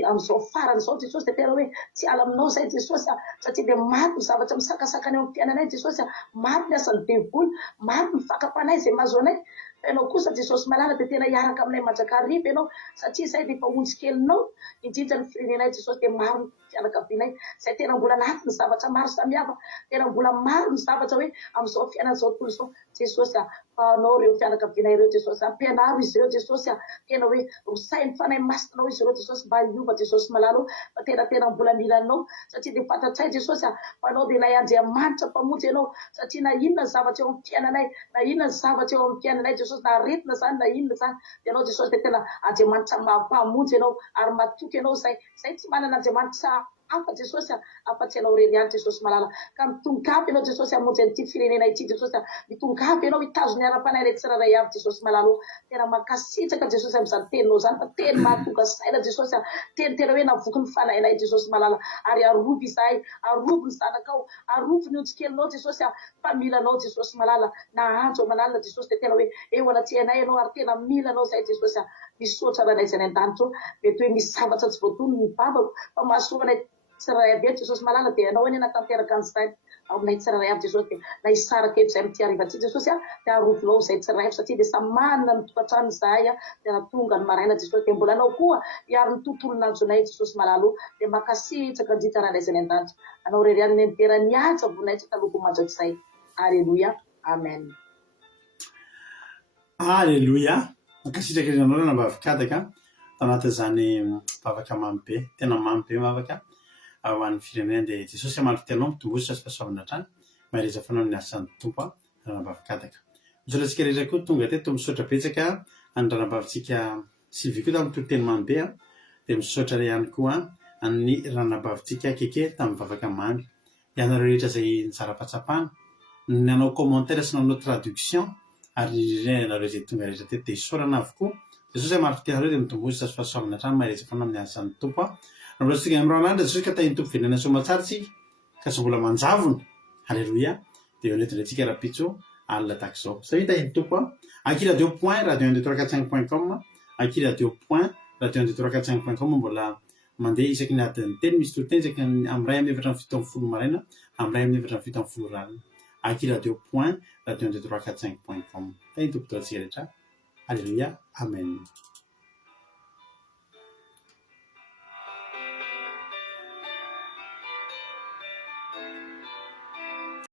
amin'izao farany izao Jesosy dia tena hoe tsy ala aminao zahay Jesosy satria dia maro ny zavatra misakasakany ao amin'ny fiainanay Jesosy maro ny asan'ny devoly maro ny fakapanay izay mahazo anay fa ianao kosa Jesosy malala dia tena hiaraka aminay mandrakariva ianao satria izay dia efa onjy kelinao indrindra ny firenenay Jesosy dia maro ny fianakavianay izay tena mbola anaty ny zavatra maro samihafa tena mbola maro ny zavatra hoe amin'izao fiainana izao tontolo izao Jesosy fa anao ireo fianakavianay ireo Jesosy ampianaro izy ireo Jesosy tena hoe rosainy fanahy masinao izy ireo Jesosy mba hiova Jesosy malala fa tena mbola mila anao satria dia fantatsay Jesosy fa anao dia ilay Andriamanitra mpamonjy ianao satria na inona ny zavatra eo amin'ny fiainanay na inona ny zavatra eo amin'ny fiainanay Jesosy na aretina zany na inona zany dia anao Jesosy dia tena Andriamanitra mpamonjy ianao ary matoky ianao zay tsy manana Andriamanitra hafa Jesosy afa-tsy ianao irery ihany Jesosy malala ka mitongava ianao Jesosy hamonjy an'ity firenena ity Jesosy mitongava ianao hitazony ara-panahinay tsirairay avy Jesosy malala tena mankasitraka Jesosy amin'izany teninao zany fa teny mahatonga saina Jesosy tena hoe navoky ny fanahinay Jesosy malala ary arovy izahay arovy ny zanakao arovy ny onjikelinao Jesosy fa milanao Jesosy malala nahandro manalina Jesosy dia tena hoe eo anatsianay ianao ary tena milanao zahay Jesosy misaotra ranay izay ny an-danitra mety hoe misy zavatra tsy voatony ny vavako fa mahasoavanay tsirairay avy Jesosy malala dia ianao any natanteraka an'izay aminay tsirairay avy Jesosy dia na hisaraka eto izay mity ariva ty Jesosy dia arovinao izay tsirairay satria dia samy manana ny tokantrano izahay dia natonga ny maraina Jesosy dia mbola anao koa hiaro ny tontolo nanjonay Jesosy malala dia mankasitraka andritra ranay izay ny an-danitra anao rery any ny tera nihaja vonay tsy taloko mandrakizay Alléluia. Amen. Alléluia. Makasitraka ianao raha nambavakataka tanatin'izany bavaka mamy be, tena mamy be mavaka ho an'ny firenena dia Jesosy hamalika anao mitombotra sy fahasoavana hatrany mahareza fanao amin'ny asan'ny tompo raha nambavakataka. Misaotra rehetra koa tonga teto misaotra betsaka andranambavintsika Sylvie koa tamin'ny toriteny mamy be dia misaotra ihany koa ny ranambavintsika keke tamin'ny bavaka mamy. Ianareo rehetra izay nizara-pahatsapana, nanao commentaire sy nanao traduction ary ianareo izay tonga rehetra teto dia isaorana avokoa. Jesosy hamarika anareo dia mitombotra sy fahasoavana hatrany mahareza fanao amin'ny asan'ny tompo. Raha amin'andro Jesosy ka tahiny tompo venena soamatsara isika ka sy mbola manjavona. Alléluia. Dia eo nentintsika rapitso alina tahaka izao. Zay tahiny tompo Aki Radio Point Radio 12345.com Aki Radio Point Radio 12345.com mbola mandeha isaky ny adiny teny misy toriteny isaky amin'ny ray amin'ny efatra amin'ny fito amin'ny folo maraina amin'ny ray amin'ny efatra amin'ny fito amin'ny folo ralina. Aki Radio Point Radio 12345.com. Tahiny tompo taontsika rehetra. Alléluia. Amen.